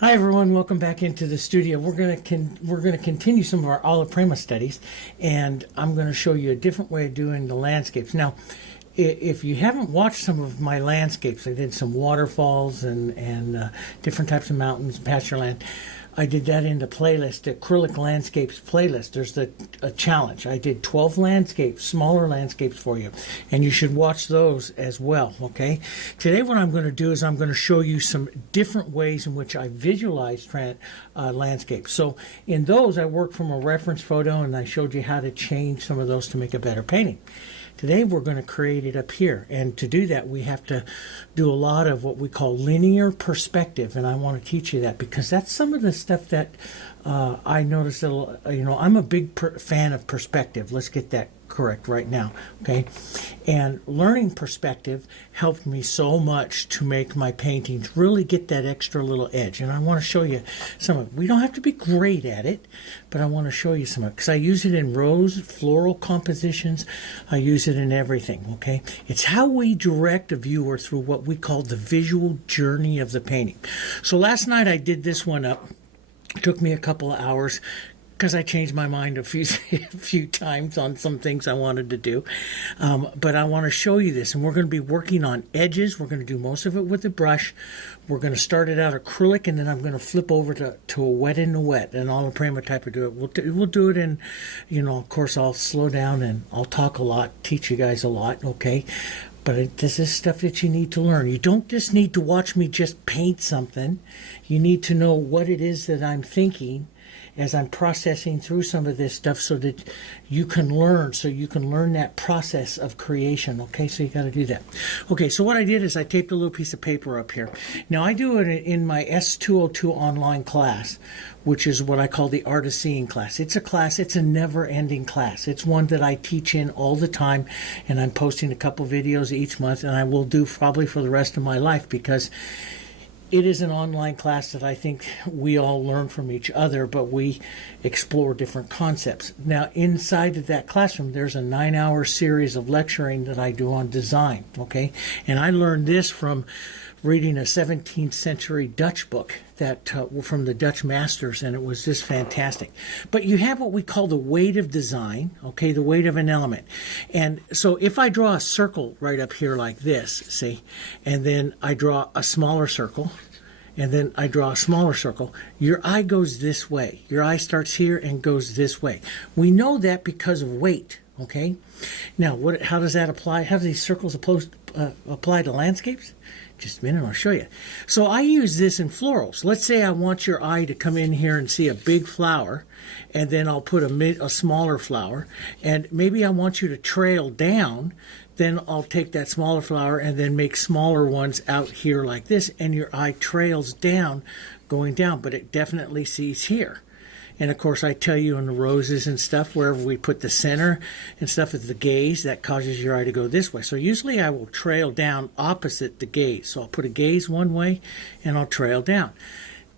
Hi everyone, welcome back into the studio. We're going to continue some of our Alla Prima studies, and I'm going to show you a different way of doing the landscapes. Now, if you haven't watched some of my landscapes, I did some waterfalls and different types of mountains, pasture land. I did that in the playlist, the Acrylic Landscapes playlist. There's a challenge. I did 12 landscapes, smaller landscapes for you, and you should watch those as well, okay? Today what I'm going to do is I'm going to show you some different ways in which I visualize landscapes. So in those, I worked from a reference photo, and I showed you how to change some of those to make a better painting. Today we're going to create it up here, and to do that we have to do a lot of what we call linear perspective, and I want to teach you that because that's some of the stuff that I noticed that, I'm a big fan of perspective. Let's get that correct right now, okay? And learning perspective helped me so much to make my paintings really get that extra little edge, and I want to show you some of it. We don't have to be great at it, but I want to show you some of it because I use it in rose floral compositions. I use it in everything, okay? It's how we direct a viewer through what we call the visual journey of the painting. So last night I did this one up. It took me a couple of hours because I changed my mind a few times on some things I wanted to do. But I want to show you this, and we're going to be working on edges. We're going to do most of it with a brush. We're going to start it out acrylic, and then I'm going to flip over to a wet in the wet, an Alla Prima type of do it. We'll do it in, of course, I'll slow down and I'll talk a lot, teach you guys a lot, okay? But this is stuff that you need to learn. You don't just need to watch me just paint something. You need to know what it is that I'm thinking as I'm processing through some of this stuff so that you can learn, that process of creation, okay? So you got to do that. Okay, so what I did is I taped a little piece of paper up here. Now I do it in my S202 online class, which is what I call the Art of Seeing class. It's a never-ending class. It's one that I teach in all the time, and I'm posting a couple videos each month, and I will do probably for the rest of my life because it is an online class that I think we all learn from each other, but we explore different concepts. Now, inside of that classroom, there's a 9-hour series of lecturing that I do on design, okay? And I learned this from reading a 17th century Dutch book that from the Dutch masters, and it was just fantastic. But you have what we call the weight of design, okay, the weight of an element. And so if I draw a circle right up here like this, see, and then I draw a smaller circle, and then I draw a smaller circle, your eye goes this way. Your eye starts here and goes this way. We know that because of weight, okay? Now, how does that apply? How do these circles apply to landscapes? Just a minute, I'll show you. So I use this in florals. Let's say I want your eye to come in here and see a big flower, and then I'll put a smaller flower, and maybe I want you to trail down. Then I'll take that smaller flower and then make smaller ones out here like this, and your eye trails down, going down, but it definitely sees here. And of course, I tell you in the roses and stuff, wherever we put the center and stuff is the gaze, that causes your eye to go this way. So usually I will trail down opposite the gaze. So I'll put a gaze one way and I'll trail down.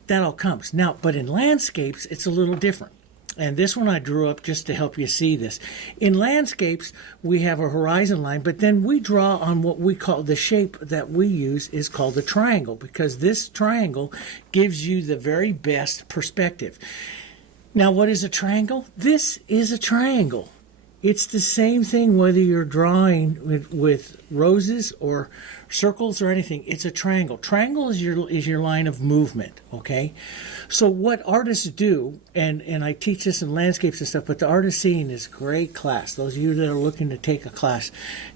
That all comes. Now, but in landscapes, it's a little different. And this one I drew up just to help you see this. In landscapes, we have a horizon line, but then we draw on what we call the shape that we use is called a triangle, because this triangle gives you the very best perspective. Now, what is a triangle? This is a triangle. It's the same thing whether you're drawing with roses or circles or anything. It's a triangle. Triangle is your line of movement, okay? So what artists do, and I teach this in landscapes and stuff, but the Art of Seeing is a great class. Those of you that are looking to take a class,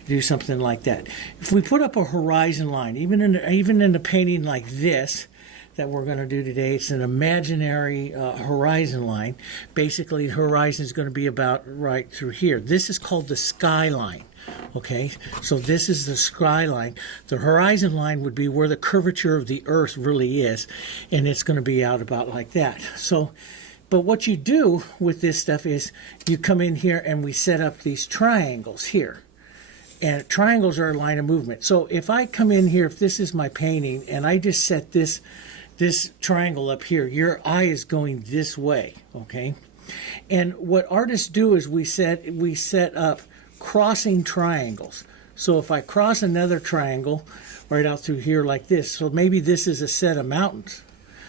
do something like that. If we put up a horizon line, even in a painting like this, that we're going to do today. It's an imaginary horizon line. Basically, the horizon is going to be about right through here. This is called the skyline. Okay, so this is the skyline. The horizon line would be where the curvature of the earth really is, and it's going to be out about like that. So, but what you do with this stuff is you come in here and we set up these triangles here. And triangles are a line of movement. So if I come in here, if this is my painting, and I just set this triangle up here, your eye is going this way, okay? And what artists do is we set up crossing triangles. So if I cross another triangle right out through here like this, so maybe this is a set of mountains.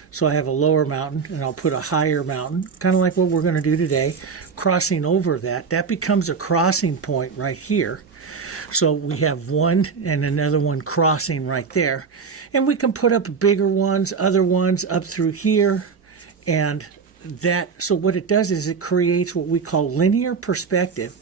So I have a lower mountain, and I'll put a higher mountain, kind of like what we're going to do today, crossing over that. That becomes a crossing point right here. So we have one and another one crossing right there. And we can put up bigger ones, other ones up through here. And that, so what it does is it creates what we call linear perspective.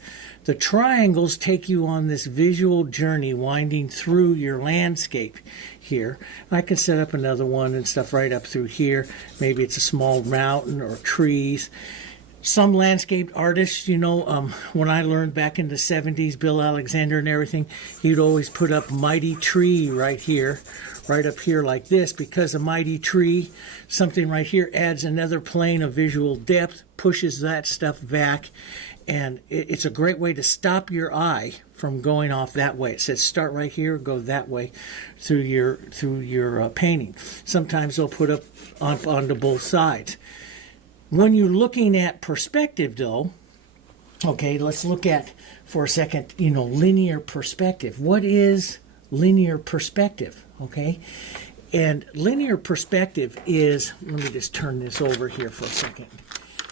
The triangles take you on this visual journey winding through your landscape here. I can set up another one and stuff right up through here. Maybe it's a small mountain or trees. Some landscape artists, you know, when I learned back in the 70s, Bill Alexander and everything, he'd always put up mighty tree right here, right up here like this, because a mighty tree, something right here adds another plane of visual depth, pushes that stuff back, and it's a great way to stop your eye from going off that way. It says start right here, go that way through your painting. Sometimes they'll put up onto both sides. When you're looking at perspective, though, okay, let's look at, for a second, you know, linear perspective. What is linear perspective, okay? And linear perspective is, let me just turn this over here for a second.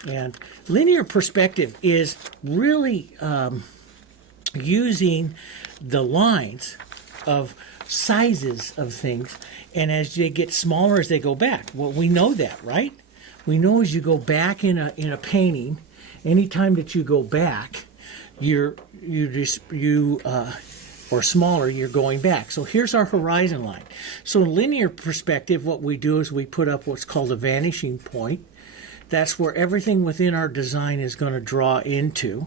And linear perspective is really using the lines of sizes of things, and as they get smaller as they go back. Well, we know that, right? We know as you go back in a painting, anytime that you go back, or smaller, you're going back. So here's our horizon line. So in linear perspective, what we do is we put up what's called a vanishing point. That's where everything within our design is going to draw into.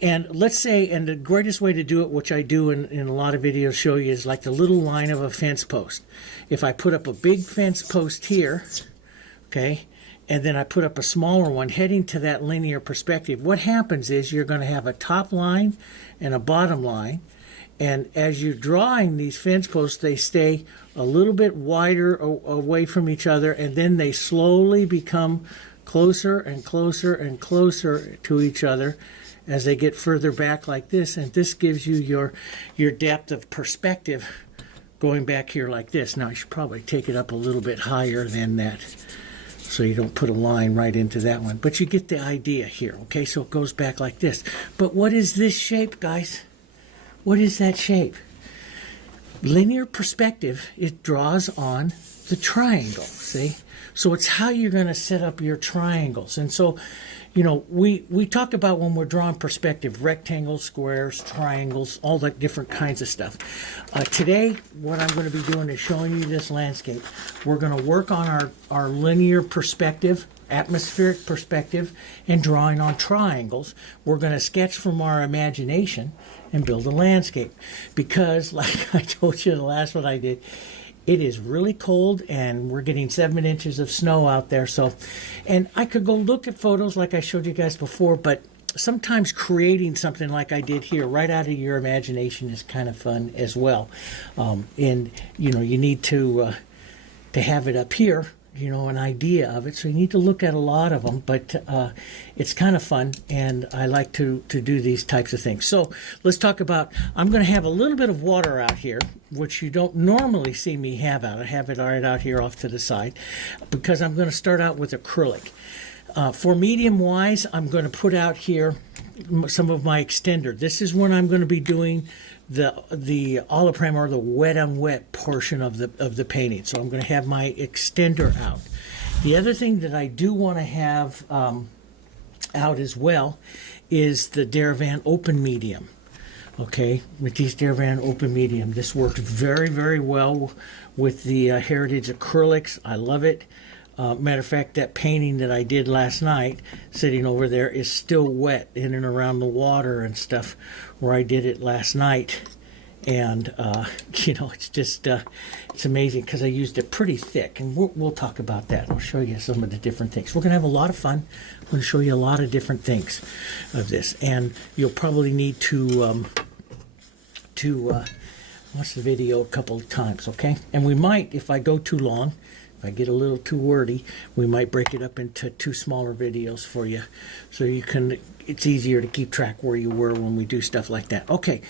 And let's say, and the greatest way to do it, which I do in a lot of videos show you, is like the little line of a fence post. If I put up a big fence post here, okay, and then I put up a smaller one heading to that linear perspective, what happens is you're going to have a top line and a bottom line. And as you're drawing these fence posts, they stay a little bit wider away from each other, and then they slowly become closer and closer and closer to each other as they get further back like this. And this gives you your depth of perspective going back here like this. Now, I should probably take it up a little bit higher than that, so you don't put a line right into that one. But you get the idea here, okay? So it goes back like this. But what is this shape, guys? What is that shape? Linear perspective, it draws on the triangle, see? So it's how you're going to set up your triangles. And so, you know, we talk about when we're drawing perspective, rectangles, squares, triangles, all that different kinds of stuff. Today, what I'm going to be doing is showing you this landscape. We're going to work on our linear perspective, atmospheric perspective, and drawing on triangles. We're going to sketch from our imagination and build a landscape. Because, like I told you the last one I did, it is really cold, and we're getting 7 inches of snow out there. So, and I could go look at photos like I showed you guys before, but sometimes creating something like I did here right out of your imagination is kind of fun as well. And, you know, you need to have it up here, you know, an idea of it. So you need to look at a lot of them, but it's kind of fun, and I like to do these types of things. So let's talk about, I'm going to have a little bit of water out here, which you don't normally see me have out. I have it right out here off to the side, because I'm going to start out with acrylic. For medium wise, I'm going to put out here some of my extender. This is when I'm going to be doing the Alla Prima, or the wet on wet portion of the painting. So I'm going to have my extender out. The other thing that I do want to have out as well is the Deravan Open Medium. Okay, Matisse Deravan Open Medium. This works very, very well with the Heritage acrylics. I love it. Matter of fact, that painting that I did last night, sitting over there, is still wet in and around the water and stuff where I did it last night. And, you know, it's just, it's amazing because I used it pretty thick. And we'll talk about that. I'll show you some of the different things. We're going to have a lot of fun. I'm going to show you a lot of different things of this. And you'll probably need to watch the video a couple of times, okay? And we might, if I go too long, if I get a little too wordy, we might break it up into 2 smaller videos for you, so you can, it's easier to keep track where you were when we do stuff like that. Okay,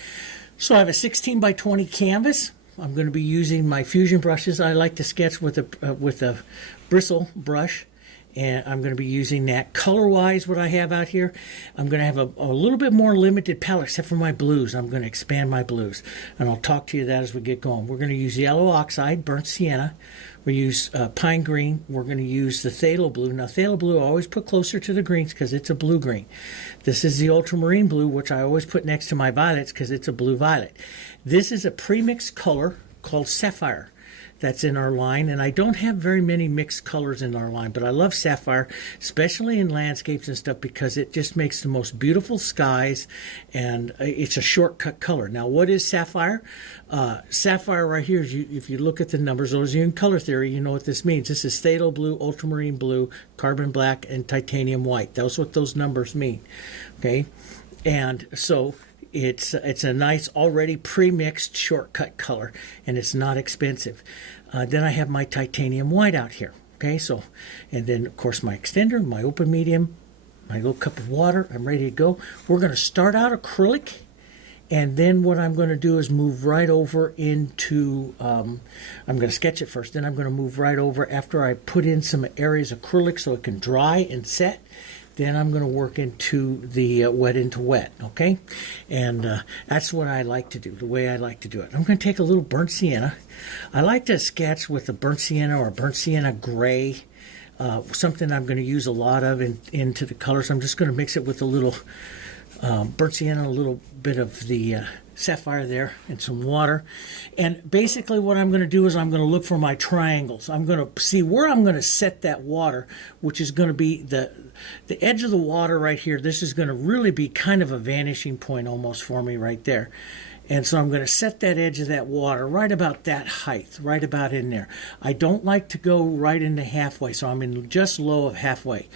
so I have a 16 by 20 canvas. I'm going to be using my fusion brushes. I like to sketch with a bristle brush, and I'm going to be using that. Color-wise, what I have out here, I'm going to have a little bit more limited palette, except for my blues. I'm going to expand my blues, and I'll talk to you that as we get going. We're going to use yellow oxide, burnt sienna. We use pine green. We're going to use the phthalo blue. Now, phthalo blue I always put closer to the greens because it's a blue green. This is the ultramarine blue, which I always put next to my violets because it's a blue violet. This is a premixed color called Sapphire that's in our line, and I don't have very many mixed colors in our line, but I love Sapphire, especially in landscapes and stuff, because it just makes the most beautiful skies, and it's a shortcut color. Now, what is Sapphire? Sapphire right here, if you look at the numbers, those of you in color theory, you know what this means. This is phthalo blue, ultramarine blue, carbon black, and titanium white. That's what those numbers mean, okay? And so it's a nice, already pre-mixed shortcut color, and it's not expensive. Then I have my titanium white out here. Okay, so, and then of course my extender, my open medium, my little cup of water. I'm ready to go. We're going to start out acrylic, and then what I'm going to do is move right over into, I'm going to sketch it first, then I'm going to move right over after I put in some areas of acrylic so it can dry and set. Then I'm going to work into the wet into wet, okay? And that's what I like to do, the way I like to do it. I'm going to take a little burnt sienna. I like to sketch with a burnt sienna or burnt sienna gray, something I'm going to use a lot of into the colors. I'm just going to mix it with a little burnt sienna, a little bit of the sapphire there, and some water. And basically what I'm going to do is I'm going to look for my triangles. I'm going to see where I'm going to set that water, which is going to be the edge of the water right here. This is going to really be kind of a vanishing point almost for me right there. And so I'm going to set that edge of that water right about that height, right about in there. I don't like to go right into halfway, so I'm in just low of halfway.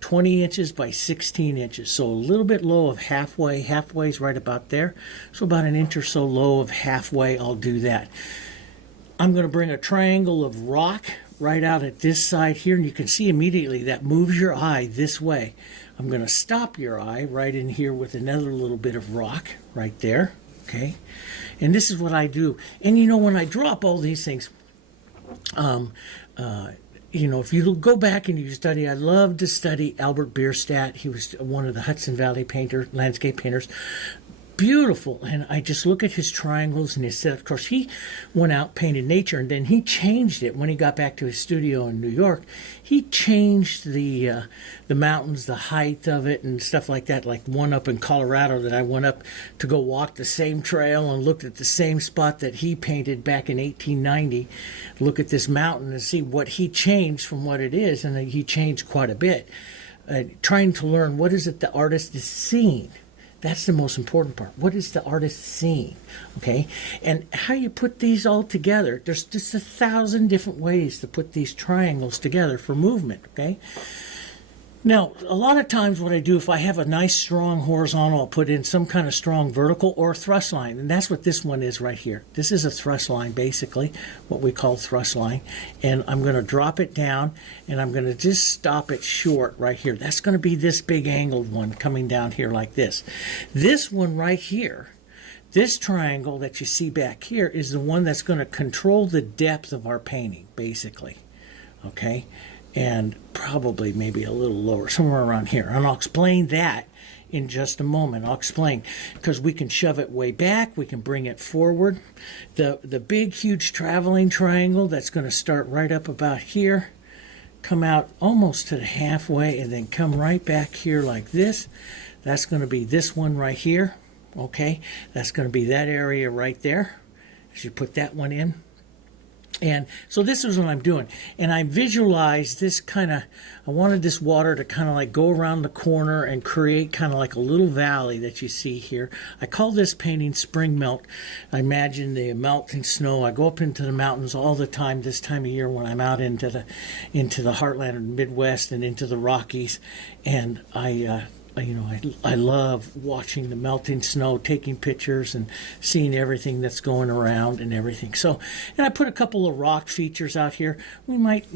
20 inches by 16 inches, so a little bit low of halfway. Halfway's right about there, so about an inch or so low of halfway. I'll do that. I'm going to bring a triangle of rock right out at this side here, and you can see immediately that moves your eye this way. I'm going to stop your eye right in here with another little bit of rock right there. Okay, and this is what I do. And you know, when I drop all these things, you know, if you go back and you study, I love to study Albert Bierstadt. He was one of the Hudson Valley landscape painters. Beautiful. And I just look at his triangles and his set. Of course, he went out, painted nature, and then he changed it when he got back to his studio in New York. He changed the mountains, the height of it, and stuff like that. Like one up in Colorado that I went up to go walk the same trail and looked at the same spot that he painted back in 1890. Look at this mountain and see what he changed from what it is, and he changed quite a bit. Trying to learn what is it the artist is seeing. That's the most important part. What is the artist seeing? Okay? And how you put these all together, there's just 1,000 different ways to put these triangles together for movement. Okay? Now, a lot of times what I do, if I have a nice strong horizontal, I'll put in some kind of strong vertical or thrust line. And that's what this one is right here. This is a thrust line, basically, what we call thrust line. And I'm going to drop it down, and I'm going to just stop it short right here. That's going to be this big angled one coming down here like this. This one right here, this triangle that you see back here, is the one that's going to control the depth of our painting, basically. Okay? And probably maybe a little lower, somewhere around here. And I'll explain that in just a moment. I'll explain, because we can shove it way back, we can bring it forward. The big, huge traveling triangle that's going to start right up about here, come out almost to the halfway, and then come right back here like this. That's going to be this one right here. Okay, that's going to be that area right there, as you put that one in. And so this is what I'm doing. And I visualized this kind of, I wanted this water to kind of like go around the corner and create kind of like a little valley that you see here. I call this painting Spring Melt. I imagine the melting snow. I go up into the mountains all the time this time of year when I'm out into the heartland of the Midwest and into the Rockies. And I love watching the melting snow, taking pictures and seeing everything that's going around and everything. So, and I put a couple of rock features out here. We might,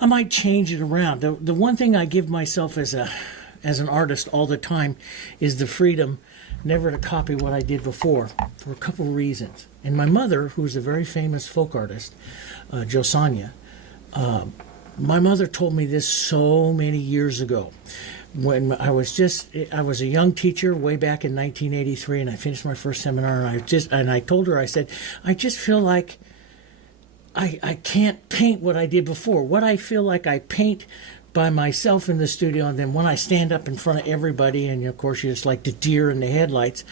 I might change it around. The one thing I give myself as an artist all the time is the freedom never to copy what I did before for a couple of reasons. And my mother, who's a very famous folk artist, Sonya, my mother told me this so many years ago. When I was a young teacher way back in 1983, and I finished my first seminar, and I told her, I said, I just feel like I can't paint what I did before. What I feel like I paint by myself in the studio, and then when I stand up in front of everybody, and of course you're just like the deer in the headlights,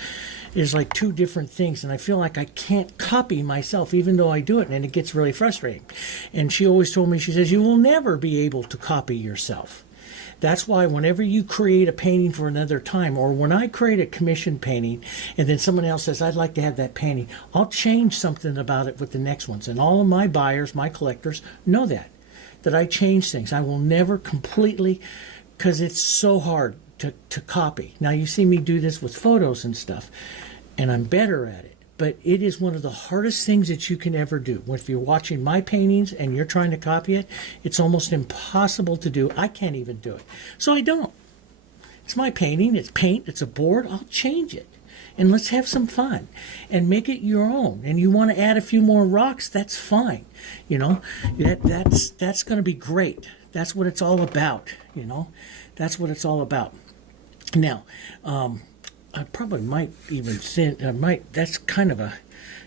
is like two different things, and I feel like I can't copy myself even though I do it, and it gets really frustrating. And she always told me, she says, you will never be able to copy yourself. That's why whenever you create a painting for another time, or when I create a commission painting and then someone else says, I'd like to have that painting, I'll change something about it with the next ones. And all of my buyers, my collectors, know that I change things. I will never completely, because it's so hard to copy. Now you see me do this with photos and stuff, and I'm better at it. But it is one of the hardest things that you can ever do. If you're watching my paintings and you're trying to copy it, it's almost impossible to do. I can't even do it. So I don't. It's my painting. It's paint. It's a board. I'll change it. And let's have some fun and make it your own. And you want to add a few more rocks, that's fine. You know, that's going to be great. That's what it's all about, you know. That's what it's all about. Now, I probably might even that's kind of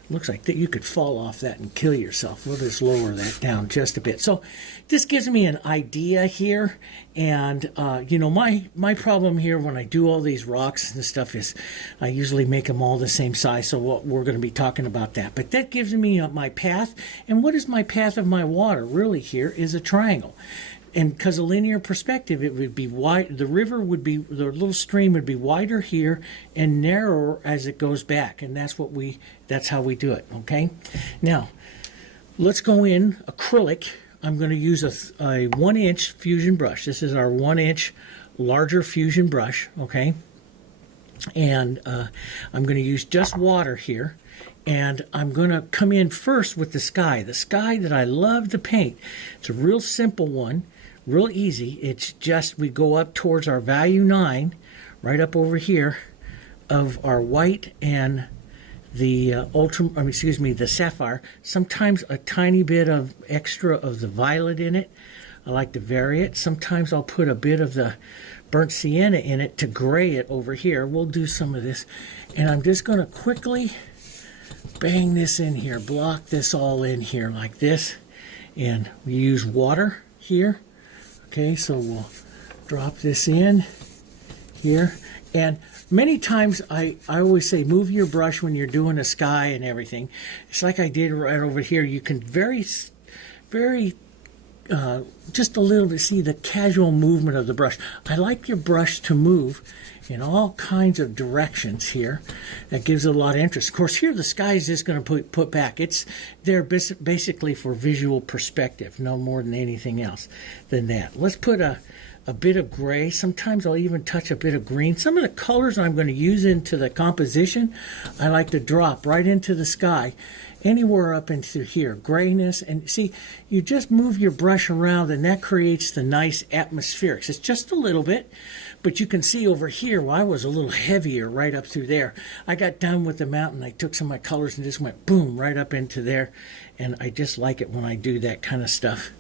looks like that you could fall off that and kill yourself. We'll just lower that down just a bit. So this gives me an idea here. And, you know, my problem here when I do all these rocks and stuff is I usually make them all the same size. So we're going to be talking about that. But that gives me my path. And what is my path of my water? Really here is a triangle. And because a linear perspective, it would be wide. The little stream would be wider here and narrower as it goes back, and that's how we do it. Okay. Now, let's go in acrylic. I'm going to use a 1-inch fusion brush. This is our 1-inch larger fusion brush. Okay. And I'm going to use just water here. And I'm going to come in first with the sky that I love to paint. It's a real simple one, real easy. It's just we go up towards our value 9, right up over here, of our white and the the sapphire. Sometimes a tiny bit of extra of the violet in it. I like to vary it. Sometimes I'll put a bit of the burnt sienna in it to gray it over here. We'll do some of this. And I'm just going to quickly bang this in here, block this all in here like this, and we use water here. Okay, so we'll drop this in here, and many times I always say move your brush when you're doing a sky and everything. It's like I did right over here. You can very just a little bit see the casual movement of the brush. I like your brush to move in all kinds of directions here. That gives it a lot of interest. Of course, here the sky is just going to put back. It's there basically for visual perspective, no more than anything else than that. Let's put a bit of gray. Sometimes I'll even touch a bit of green. Some of the colors I'm going to use into the composition, I like to drop right into the sky, anywhere up into here, grayness. And see, you just move your brush around and that creates the nice atmospherics. It's just a little bit, but you can see over here, well, I was a little heavier right up through there. I got done with the mountain. I took some of my colors and just went boom right up into there. And I just like it when I do that kind of stuff.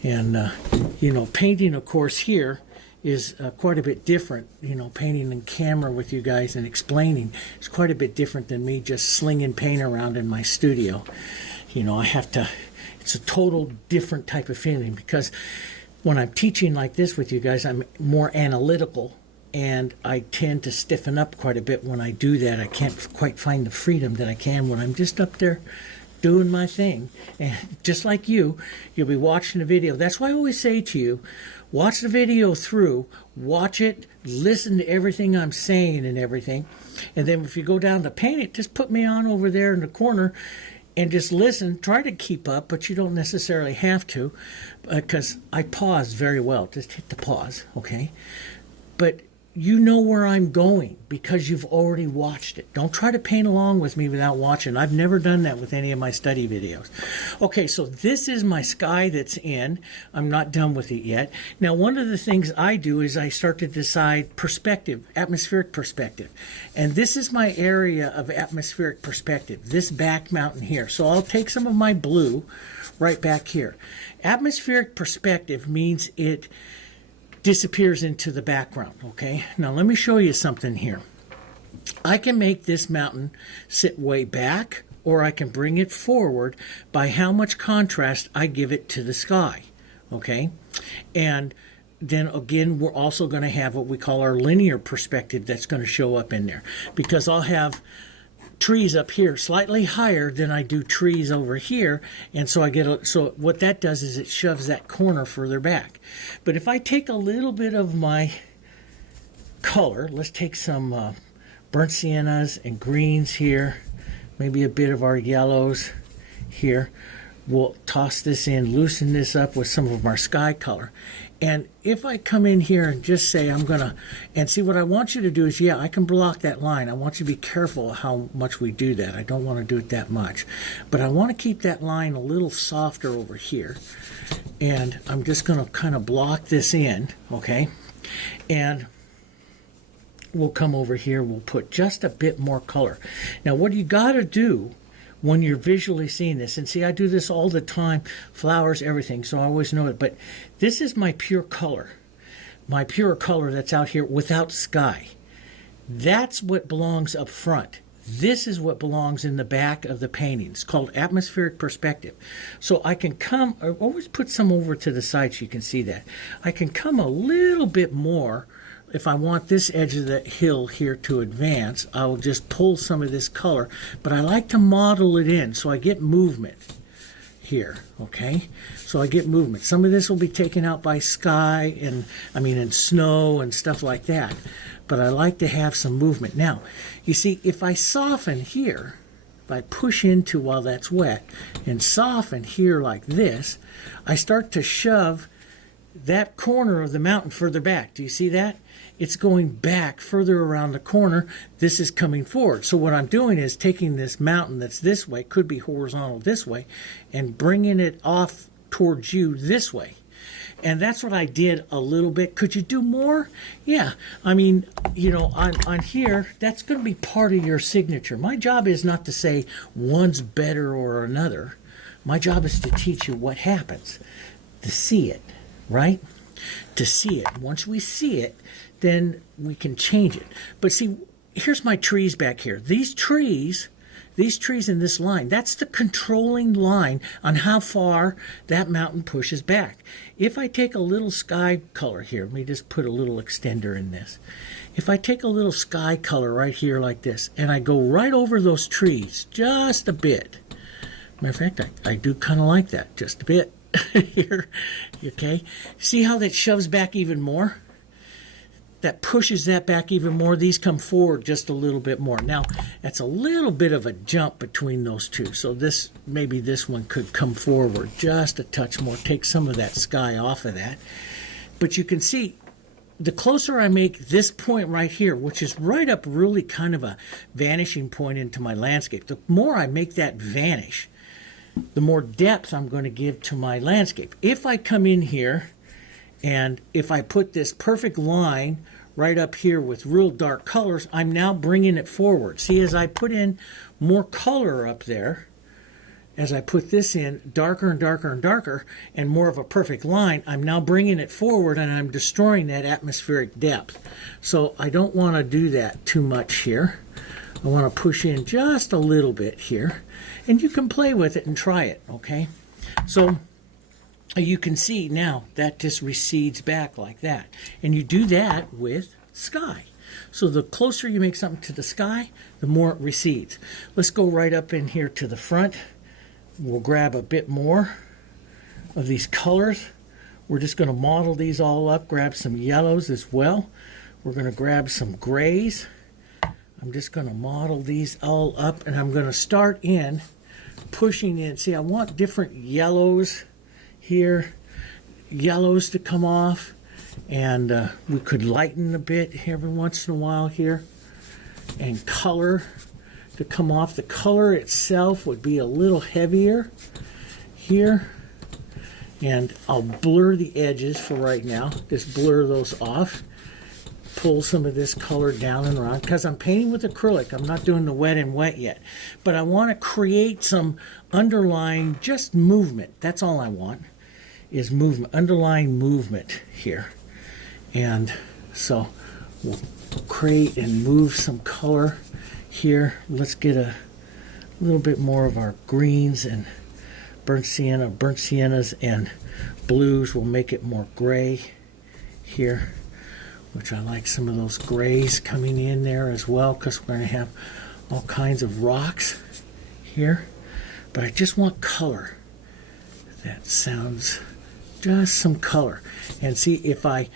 And, you know, painting, of course, here is quite a bit different. You know, painting in camera with you guys and explaining is quite a bit different than me just slinging paint around in my studio. You know, it's a total different type of feeling because when I'm teaching like this with you guys, I'm more analytical and I tend to stiffen up quite a bit when I do that. I can't quite find the freedom that I can when I'm just up there doing my thing. And just like you'll be watching the video. That's why I always say to you, watch the video through, watch it, listen to everything I'm saying and everything. And then if you go down to paint it, just put me on over there in the corner and just listen. Try to keep up, but you don't necessarily have to because I pause very well. Just hit the pause, okay? But you know where I'm going because you've already watched it. Don't try to paint along with me without watching. I've never done that with any of my study videos. Okay, so this is my sky that's in. I'm not done with it yet. Now, one of the things I do is I start to decide perspective, atmospheric perspective. And this is my area of atmospheric perspective, this back mountain here. So I'll take some of my blue right back here. Atmospheric perspective means it disappears into the background, okay? Now let me show you something here. I can make this mountain sit way back, or I can bring it forward by how much contrast I give it to the sky, okay? And then again, we're also going to have what we call our linear perspective that's going to show up in there, because I'll have trees up here slightly higher than I do trees over here, and so I get so what that does is it shoves that corner further back. But if I take a little bit of my color, let's take some burnt siennas and greens here, maybe a bit of our yellows here. We'll toss this in, loosen this up with some of our sky color. And if I come in here and just say I'm going to, and see what I want you to do is, yeah, I can block that line. I want you to be careful how much we do that. I don't want to do it that much. But I want to keep that line a little softer over here. And I'm just going to kind of block this in, okay? And we'll come over here, we'll put just a bit more color. Now what you got to do when you're visually seeing this, and see, I do this all the time, flowers, everything, so I always know it, but this is my pure color that's out here without sky. That's what belongs up front. This is what belongs in the back of the painting. It's called atmospheric perspective. So I can come, I always put some over to the side so you can see that. I can come a little bit more. If I want this edge of the hill here to advance, I'll just pull some of this color, but I like to model it in so I get movement here, okay? So I get movement. Some of this will be taken out by sky and, and snow and stuff like that, but I like to have some movement. Now, you see, if I soften here, if I push into while that's wet and soften here like this, I start to shove that corner of the mountain further back. Do you see that? It's going back further around the corner. This is coming forward. So what I'm doing is taking this mountain that's this way, could be horizontal this way, and bringing it off towards you this way. And that's what I did a little bit. Could you do more? Yeah. On here, that's going to be part of your signature. My job is not to say one's better or another. My job is to teach you what happens, to see it, right? To see it. Once we see it, then we can change it. But see, here's my trees back here. These trees in this line, that's the controlling line on how far that mountain pushes back. If I take a little sky color here, let me just put a little extender in this. If I take a little sky color right here like this, and I go right over those trees just a bit. Matter of fact, I do kind of like that, just a bit. Here, okay? See how that shoves back even more? That pushes that back even more. These come forward just a little bit more. Now, that's a little bit of a jump between those two. So this, maybe this one could come forward just a touch more, take some of that sky off of that. But you can see, the closer I make this point right here, which is right up really kind of a vanishing point into my landscape, the more I make that vanish, the more depth I'm going to give to my landscape. If I come in here and if I put this perfect line right up here with real dark colors, I'm now bringing it forward. See, as I put in more color up there, as I put this in darker and darker and darker and more of a perfect line, I'm now bringing it forward and I'm destroying that atmospheric depth. So I don't want to do that too much here. I want to push in just a little bit here, and you can play with it and try it, okay? So you can see now that just recedes back like that, and you do that with sky. So the closer you make something to the sky, the more it recedes. Let's go right up in here to the front. We'll grab a bit more of these colors. We're just going to model these all up, grab some yellows as well. We're going to grab some grays. I'm just going to model these all up, and I'm going to start in pushing in. See, I want different yellows here, yellows to come off, And we could lighten a bit every once in a while here, and color to come off. The color itself would be a little heavier here, and I'll blur the edges for right now. Just blur those off. Pull some of this color down and around, because I'm painting with acrylic. I'm not doing the wet and wet yet, but I want to create some underlying just movement. That's all I want, is movement, underlying movement here. And so we'll create and move some color here. Let's get a little bit more of our greens and burnt siennas and blues. Will make it more gray here, which I like some of those grays coming in there as well, because we're going to have all kinds of rocks here. But I just want color. That sounds, just some color. And see, if I,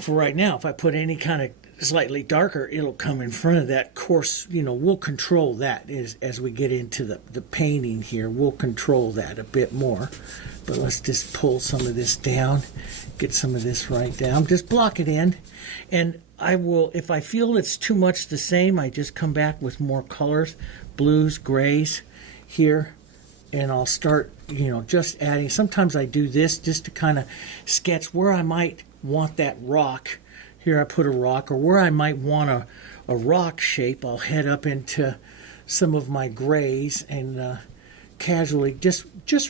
for right now, if I put any kind of slightly darker, it'll come in front of that. Of course, we'll control that as we get into the painting here. We'll control that a bit more. But let's just pull some of this down, get some of this right down, just block it in. And I will, if I feel it's too much the same, I just come back with more colors, blues, grays here, and I'll start, just adding. Sometimes I do this just to kind of sketch where I might want that rock. Here I put a rock, or where I might want a rock shape, I'll head up into some of my grays and casually, just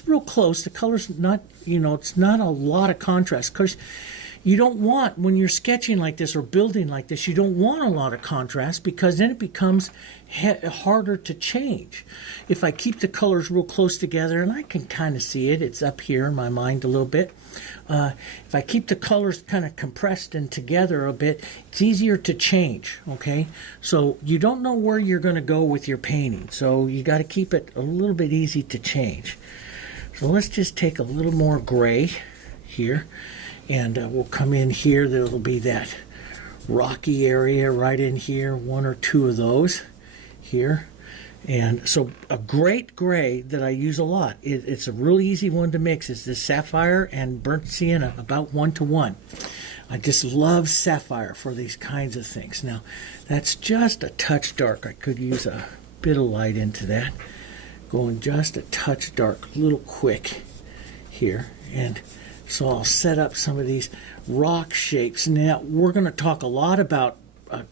real close. The color's not, it's not a lot of contrast, because you don't want, when you're sketching like this or building like this, you don't want a lot of contrast, because then it becomes harder to change. If I keep the colors real close together, and I can kind of see it, it's up here in my mind a little bit. If I keep the colors kind of compressed and together a bit, it's easier to change, okay? So you don't know where you're going to go with your painting, so you got to keep it a little bit easy to change. So let's just take a little more gray here, and we'll come in here. There'll be that rocky area right in here, one or two of those here. And so a great gray that I use a lot, it's a really easy one to mix, is this Sapphire and burnt sienna, about 1-to-1. I just love Sapphire for these kinds of things. Now, that's just a touch dark. I could use a bit of light into that. Going just a touch dark, a little quick here. And so I'll set up some of these rock shapes. Now, we're going to talk a lot about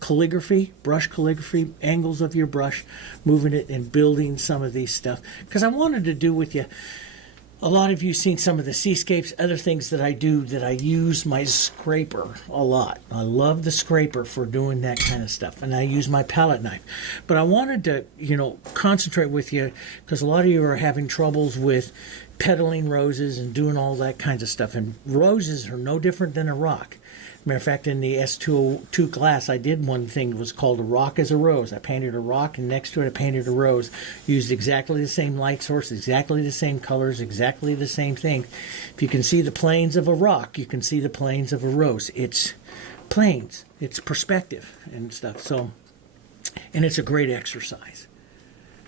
calligraphy, brush calligraphy, angles of your brush, moving it and building some of these stuff. Because I wanted to do with you, a lot of you seen some of the seascapes, other things that I do, that I use my scraper a lot. I love the scraper for doing that kind of stuff, and I use my palette knife. But I wanted to, concentrate with you, because a lot of you are having troubles with petaling roses and doing all that kinds of stuff. And roses are no different than a rock. Matter of fact, in the S202 class, I did one thing that was called a rock as a rose. I painted a rock, and next to it I painted a rose. Used exactly the same light source, exactly the same colors, exactly the same thing. If you can see the planes of a rock, you can see the planes of a rose. It's planes, it's perspective and stuff. So, and it's a great exercise.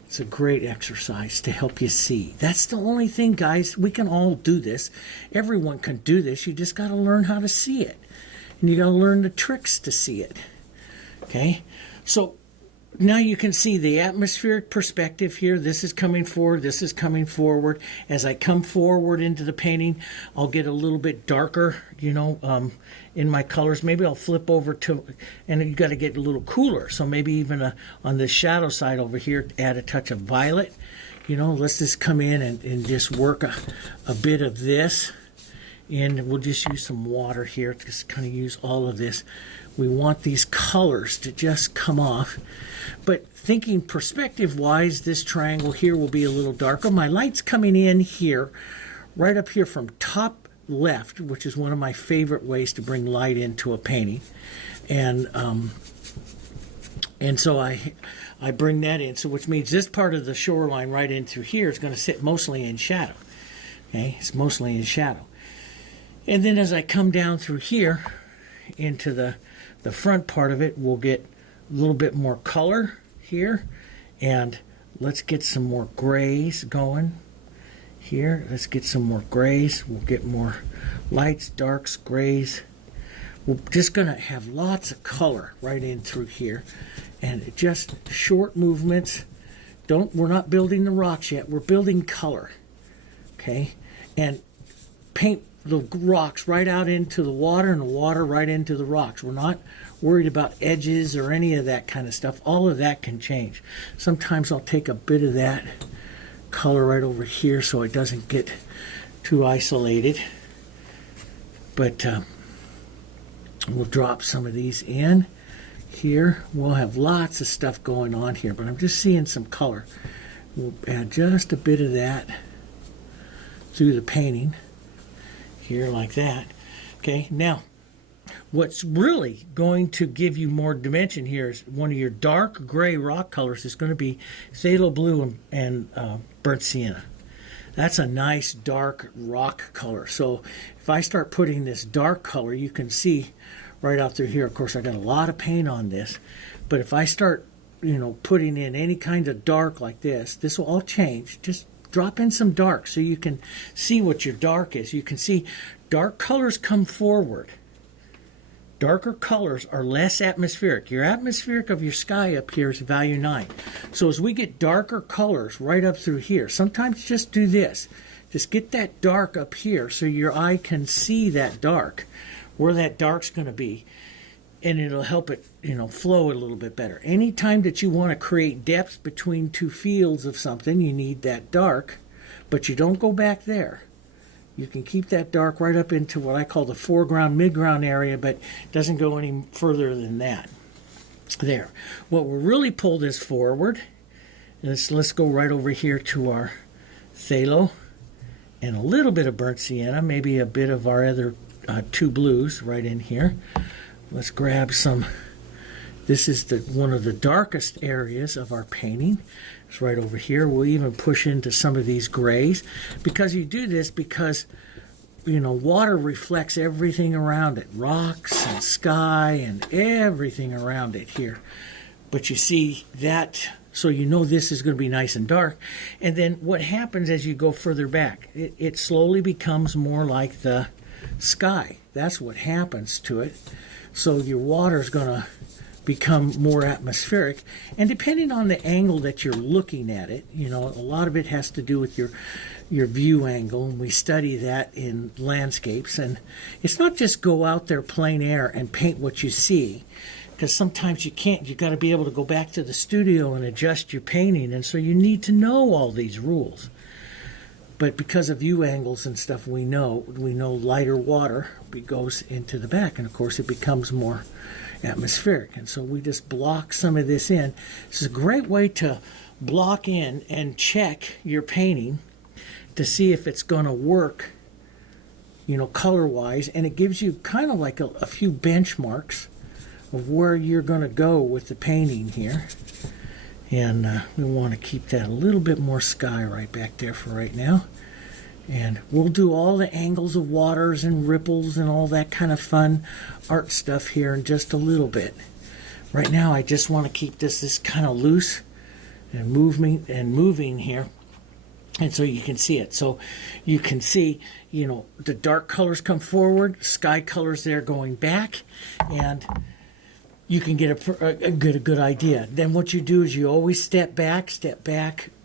It's a great exercise to help you see. That's the only thing, guys. We can all do this. Everyone can do this. You just got to learn how to see it. And you got to learn the tricks to see it. Okay? So now you can see the atmospheric perspective here. This is coming forward. This is coming forward. As I come forward into the painting, I'll get a little bit darker, in my colors. Maybe I'll flip over to, and you got to get a little cooler. So maybe even on the shadow side over here, add a touch of violet. Let's just come in and just work a bit of this. And we'll just use some water here to just kind of use all of this. We want these colors to just come off. But thinking perspective-wise, this triangle here will be a little darker. My light's coming in here, right up here from top left, which is one of my favorite ways to bring light into a painting. And so I bring that in, so which means this part of the shoreline right into here is going to sit mostly in shadow. Okay, it's mostly in shadow. And then as I come down through here into the front part of it, we'll get a little bit more color here. And let's get some more grays going here. Let's get some more grays. We'll get more lights, darks, grays. We're just going to have lots of color right in through here, and just short movements. We're not building the rocks yet. We're building color, okay? And paint the rocks right out into the water and the water right into the rocks. We're not worried about edges or any of that kind of stuff. All of that can change. Sometimes I'll take a bit of that color right over here so it doesn't get too isolated. But we'll drop some of these in here. We'll have lots of stuff going on here, but I'm just seeing some color. We'll add just a bit of that through the painting here like that. Okay, now what's really going to give you more dimension here is one of your dark gray rock colors is going to be phthalo blue and burnt sienna. That's a nice dark rock color. So if I start putting this dark color, you can see right out through here. Of course, I got a lot of paint on this, but if I start, putting in any kind of dark like this will all change. Just drop in some dark so you can see what your dark is. You can see dark colors come forward. Darker colors are less atmospheric. Your atmospheric of your sky up here is value 9. So as we get darker colors right up through here, sometimes just do this. Just get that dark up here so your eye can see that dark, where that dark's going to be, and it'll help it, flow a little bit better. Anytime that you want to create depth between two fields of something, you need that dark, but you don't go back there. You can keep that dark right up into what I call the foreground, midground area, but it doesn't go any further than that. There. What will really pull this forward is, let's go right over here to our phthalo and a little bit of burnt sienna, maybe a bit of our other two blues right in here. Let's grab some. This is one of the darkest areas of our painting. It's right over here. We'll even push into some of these grays, because you do this because water reflects everything around it, rocks and sky and everything around it here. But you see that, so this is going to be nice and dark. And then what happens as you go further back, it slowly becomes more like the sky. That's what happens to it. So your water is going to become more atmospheric, and depending on the angle that you're looking at it, a lot of it has to do with your view angle, and we study that in landscapes. And it's not just go out there plein air and paint what you see, because sometimes you can't. You've got to be able to go back to the studio and adjust your painting, and so you need to know all these rules. But because of view angles and stuff, we know lighter water goes into the back, and of course it becomes more atmospheric. And so we just block some of this in. This is a great way to block in and check your painting to see if it's going to work, color-wise, and it gives you kind of like a few benchmarks of where you're going to go with the painting here. And we want to keep that a little bit more sky right back there for right now. And we'll do all the angles of waters and ripples and all that kind of fun art stuff here in just a little bit. Right now I just want to keep this kind of loose and moving here. And so you can see it. So you can see, the dark colors come forward, sky colors there going back, and you can get a good idea. Then what you do is you always step back,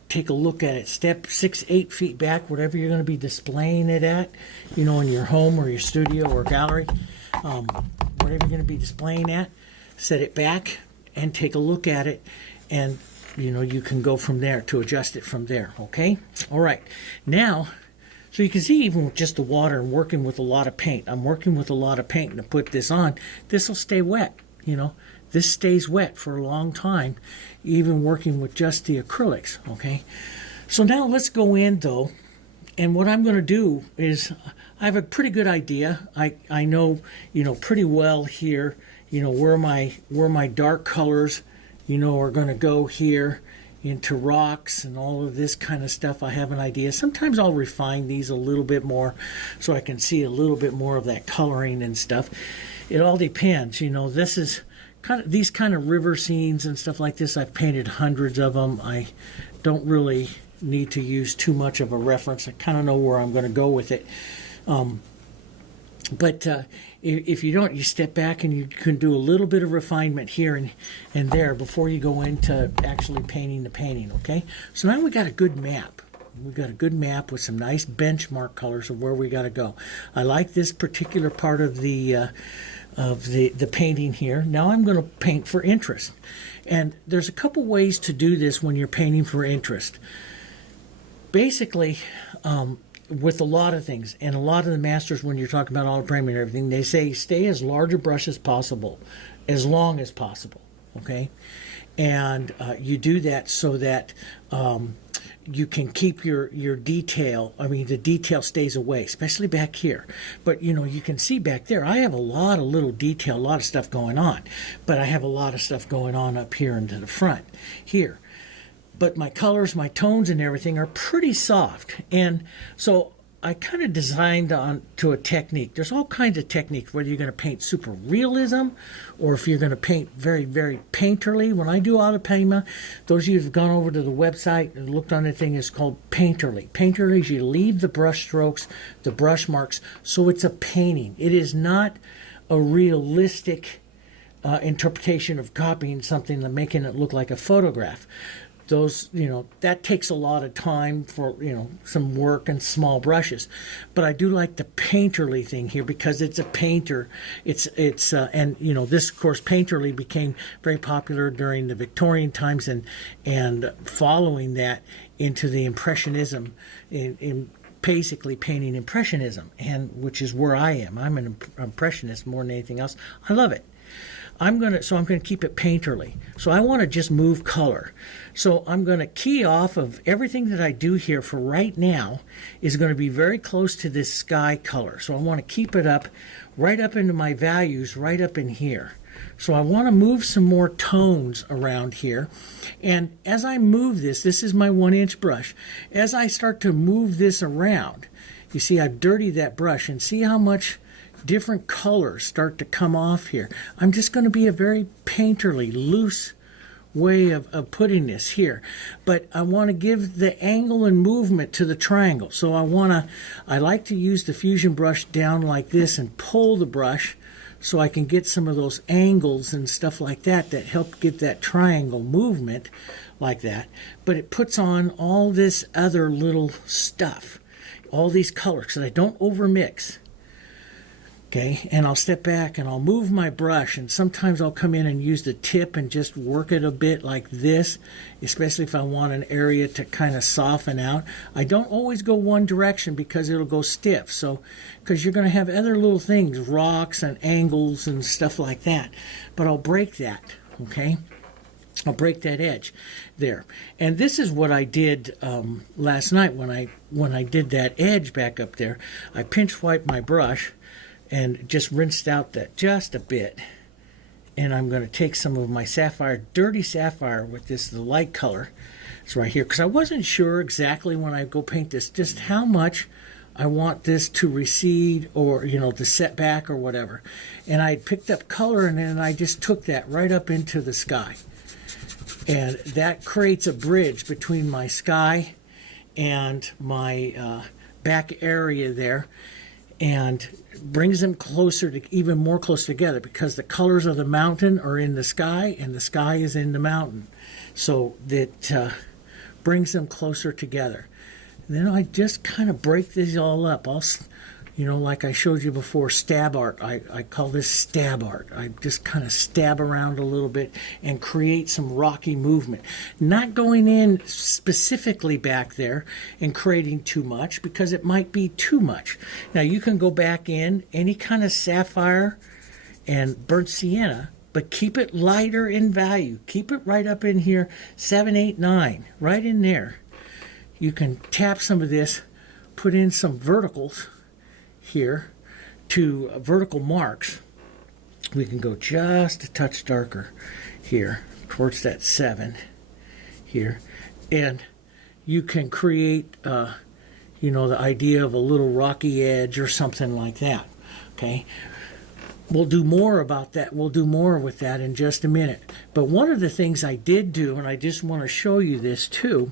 take a look at it, step 6-8 feet back, whatever you're going to be displaying it at, in your home or your studio or gallery, whatever you're going to be displaying at, set it back and take a look at it, and you can go from there to adjust it from there. Okay, all right. Now, so you can see, even with just the water and working with a lot of paint, I'm working with a lot of paint, and to put this on, this will stay wet. This stays wet for a long time, even working with just the acrylics, okay? So now let's go in, though, and what I'm going to do is, I have a pretty good idea. I know, pretty well here, where my dark colors, are going to go here into rocks and all of this kind of stuff. I have an idea. Sometimes I'll refine these a little bit more so I can see a little bit more of that coloring and stuff. It all depends. This is these kind of river scenes and stuff like this. I've painted hundreds of them. I don't really need to use too much of a reference. I kind of know where I'm going to go with it. But if you don't, you step back and you can do a little bit of refinement here and there before you go into actually painting the painting, okay? So now we got a good map. We've got a good map with some nice benchmark colors of where we got to go. I like this particular part of the painting here. Now I'm going to paint for interest. And there's a couple ways to do this when you're painting for interest. Basically, with a lot of things, and a lot of the masters, when you're talking about Alla Prima and everything, they say stay as large a brush as possible, as long as possible, okay? And you do that so that you can keep your detail. I mean, the detail stays away, especially back here. But, you know, you can see back there, I have a lot of little detail, a lot of stuff going on. But I have a lot of stuff going on up here into the front here. But my colors, my tones and everything are pretty soft. And so I kind of designed to a technique. There's all kinds of techniques, whether you're going to paint super realism or if you're going to paint very, very painterly. When I do Alla Prima, those of you who've gone over to the website and looked on the thing, is called painterly. Painterly is you leave the brush strokes, the brush marks, so it's a painting. It is not a realistic interpretation of copying something and making it look like a photograph. Those, you know, that takes a lot of time for, you know, some work and small brushes. But I do like the painterly thing here because it's a painter. And, you know, this, of course, painterly became very popular during the Victorian times and following that into the Impressionism, in basically painting Impressionism, and which is where I am. I'm an Impressionist more than anything else. I love it. I'm going to keep it painterly. So I want to just move color. So I'm going to key off of everything that I do here for right now is going to be very close to this sky color. So I want to keep it up, right up into my values, right up in here. So I want to move some more tones around here. And as I move this is my 1-inch brush. As I start to move this around, you see I've dirtied that brush, and see how much different colors start to come off here. I'm just going to be a very painterly, loose way of putting this here. But I want to give the angle and movement to the triangle. So I like to use the fusion brush down like this and pull the brush so I can get some of those angles and stuff like that help get that triangle movement like that. But it puts on all this other little stuff, all these colors, so I don't overmix. Okay, and I'll step back and I'll move my brush, and sometimes I'll come in and use the tip and just work it a bit like this, especially if I want an area to kind of soften out. I don't always go one direction because it'll go stiff, so because you're going to have other little things, rocks and angles and stuff like that. But I'll break that, okay? I'll break that edge there. And this is what I did last night when I did that edge back up there. I pinch wiped my brush and just rinsed out that just a bit. And I'm going to take some of my Sapphire, dirty Sapphire with the light color. It's right here, because I wasn't sure exactly when I go paint this just how much I want this to recede or, you know, to set back or whatever. And I picked up color, and then I just took that right up into the sky. And that creates a bridge between my sky and my back area there, and brings them closer to, even more close together, because the colors of the mountain are in the sky and the sky is in the mountain. So that brings them closer together. And then I just kind of break these all up. You know, like I showed you before, stab art. I call this stab art. I just kind of stab around a little bit and create some rocky movement. Not going in specifically back there and creating too much, because it might be too much. Now you can go back in any kind of sapphire and burnt sienna, but keep it lighter in value. Keep it right up in here, 7, 8, 9, right in there. You can tap some of this, put in some verticals here to vertical marks. We can go just a touch darker here towards that 7 here, and you can create you know, the idea of a little rocky edge or something like that. Okay, we'll do more about that. We'll do more with that in just a minute. But one of the things I did do, and I just want to show you this too,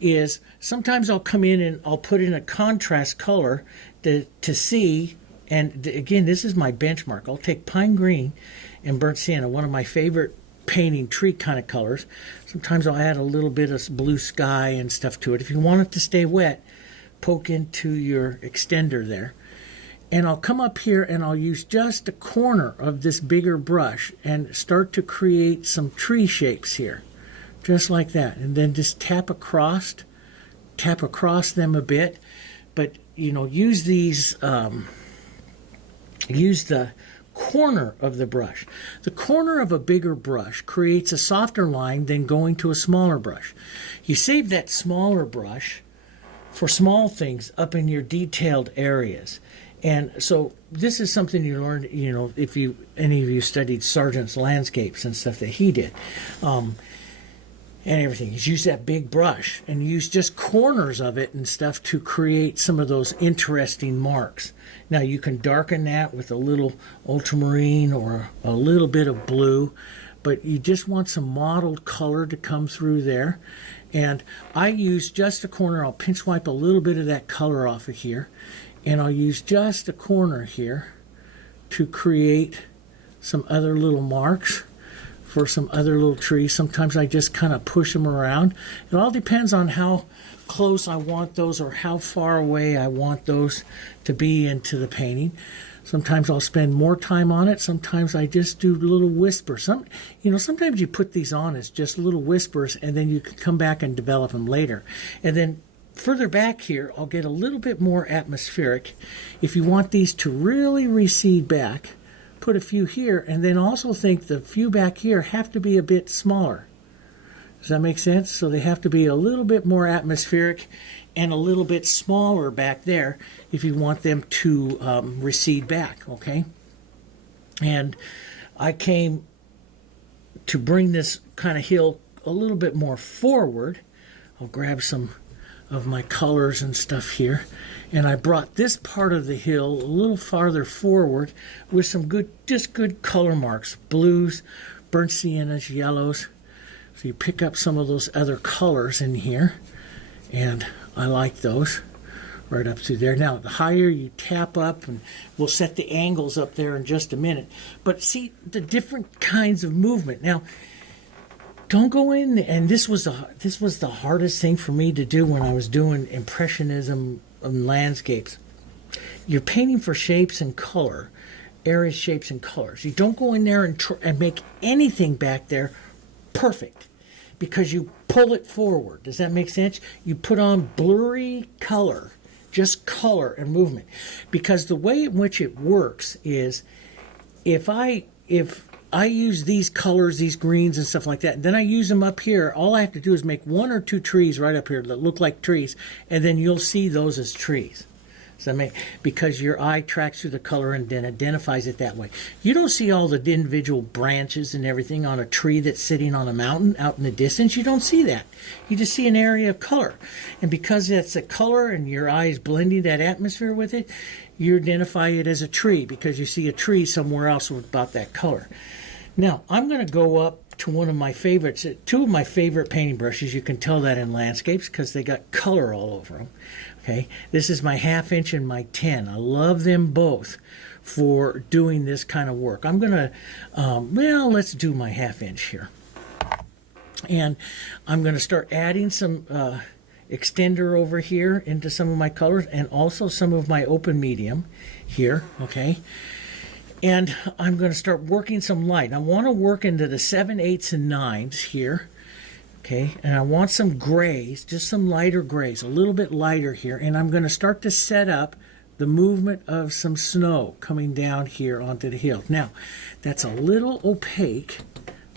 is sometimes I'll come in and I'll put in a contrast color to see. And again, this is my benchmark. I'll take pine green and burnt sienna, one of my favorite painting tree kind of colors. Sometimes I'll add a little bit of blue sky and stuff to it. If you want it to stay wet, poke into your extender there. And I'll come up here and I'll use just a corner of this bigger brush and start to create some tree shapes here, just like that. And then just tap across them a bit. But, you know, use these, use the corner of the brush. The corner of a bigger brush creates a softer line than going to a smaller brush. You save that smaller brush for small things up in your detailed areas. And so this is something you learned, you know, if any of you studied Sargent's landscapes and stuff that he did, and everything. He's used that big brush and use just corners of it and stuff to create some of those interesting marks. Now you can darken that with a little ultramarine or a little bit of blue, but you just want some mottled color to come through there. And I use just a corner. I'll pinch wipe a little bit of that color off of here. And I'll use just a corner here to create some other little marks for some other little trees. Sometimes I just kind of push them around. It all depends on how close I want those or how far away I want those to be into the painting. Sometimes I'll spend more time on it. Sometimes I just do little whispers. Sometimes you put these on as just little whispers and then you can come back and develop them later. And then further back here, I'll get a little bit more atmospheric. If you want these to really recede back, put a few here, and then also think the few back here have to be a bit smaller. Does that make sense? So they have to be a little bit more atmospheric and a little bit smaller back there if you want them to recede back, okay? And I came to bring this kind of hill a little bit more forward. I'll grab some of my colors and stuff here, and I brought this part of the hill a little farther forward with some good color marks, blues, burnt siennas, yellows. So you pick up some of those other colors in here, and I like those right up through there. Now the higher you tap up, and we'll set the angles up there in just a minute, but see the different kinds of movement. Now don't go in, and this was the hardest thing for me to do when I was doing impressionism and landscapes. You're painting for shapes and color, areas, shapes, and colors. You don't go in there and make anything back there perfect because you pull it forward. Does that make sense? You put on blurry color, just color and movement, because the way in which it works is if I use these colors, these greens and stuff like that, and then I use them up here, all I have to do is make one or two trees right up here that look like trees, and then you'll see those as trees. So because your eye tracks through the color and then identifies it that way. You don't see all the individual branches and everything on a tree that's sitting on a mountain out in the distance. You don't see that. You just see an area of color. And because that's a color and your eye is blending that atmosphere with it, you identify it as a tree because you see a tree somewhere else about that color. Now, I'm going to go up to one of my favorites, two of my favorite painting brushes. You can tell that in landscapes because they got color all over them. Okay, this is my 1/2 inch and my 10. I love them both for doing this kind of work. I'm going to, let's do my 1/2 inch here. And I'm going to start adding some extender over here into some of my colors and also some of my open medium here, okay? And I'm going to start working some light. I want to work into the 7/8 and 9s here. Okay, and I want some grays, just some lighter grays, a little bit lighter here. And I'm going to start to set up the movement of some snow coming down here onto the hill. Now, that's a little opaque,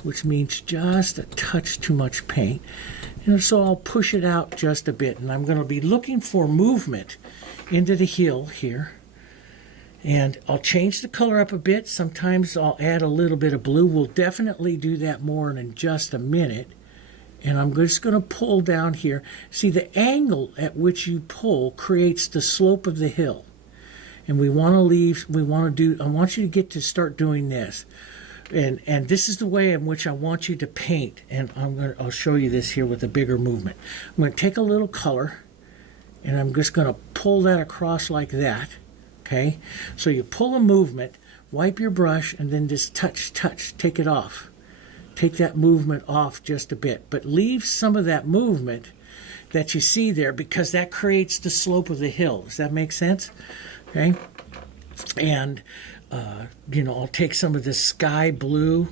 which means just a touch too much paint. And so I'll push it out just a bit. And I'm going to be looking for movement into the hill here. And I'll change the color up a bit. Sometimes I'll add a little bit of blue. We'll definitely do that more in just a minute. And I'm just going to pull down here. See, the angle at which you pull creates the slope of the hill. And we want to do, I want you to get to start doing this. And this is the way in which I want you to paint. And I'll show you this here with a bigger movement. I'm going to take a little color, and I'm just going to pull that across like that. Okay? So you pull a movement, wipe your brush, and then just touch, take it off. Take that movement off just a bit. But leave some of that movement that you see there, because that creates the slope of the hill. Does that make sense? Okay? And I'll take some of this sky blue,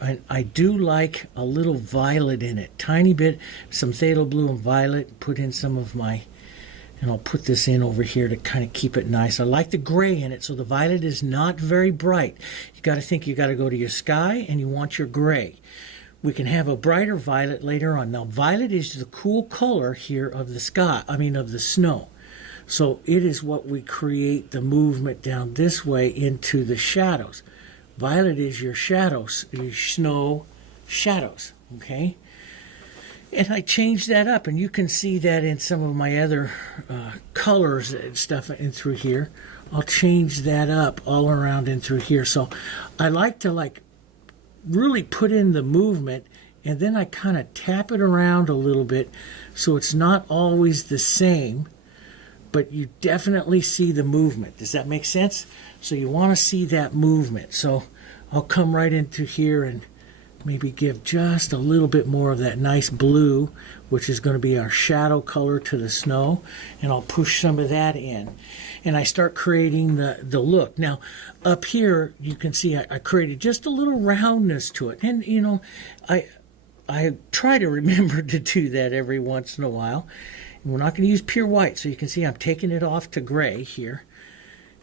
and I do like a little violet in it, tiny bit, some phthalo blue and violet. Put in some of my, and I'll put this in over here to kind of keep it nice. I like the gray in it, so the violet is not very bright. You got to think you got to go to your sky, and you want your gray. We can have a brighter violet later on. Now, violet is the cool color here of the sky, of the snow. So it is what we create the movement down this way into the shadows. Violet is your shadows, your snow shadows, okay? And I changed that up, and you can see that in some of my other colors and stuff in through here. I'll change that up all around in through here. So I like to really put in the movement, and then I kind of tap it around a little bit so it's not always the same, but you definitely see the movement. Does that make sense? So you want to see that movement. So I'll come right into here and maybe give just a little bit more of that nice blue, which is going to be our shadow color to the snow, and I'll push some of that in. And I start creating the look. Now, up here, you can see I created just a little roundness to it. And, I try to remember to do that every once in a while. And we're not going to use pure white, so you can see I'm taking it off to gray here.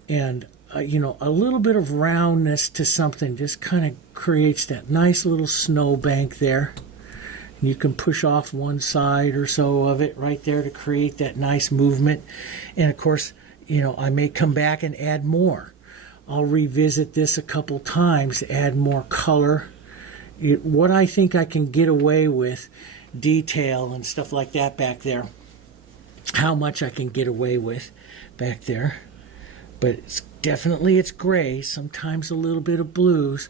And, a little bit of roundness to something just kind of creates that nice little snow bank there. And you can push off one side or so of it right there to create that nice movement. And, of course, I may come back and add more. I'll revisit this a couple times to add more color. What I think I can get away with, detail and stuff like that back there, how much I can get away with back there. But it's gray, sometimes a little bit of blues.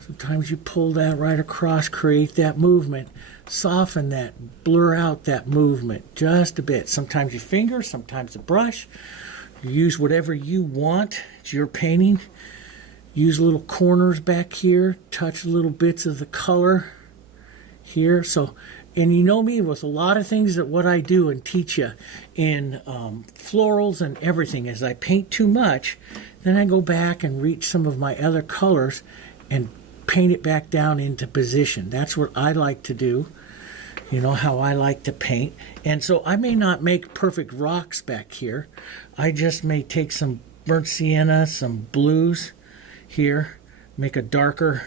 Sometimes you pull that right across, create that movement, soften that, blur out that movement just a bit. Sometimes your finger, sometimes a brush. You use whatever you want. It's your painting. Use little corners back here, touch little bits of the color here. So, and you know me with a lot of things that what I do and teach you in florals and everything, as I paint too much, then I go back and reach some of my other colors and paint it back down into position. That's what I like to do. How I like to paint. And so I may not make perfect rocks back here. I just may take some burnt sienna, some blues here, make a darker,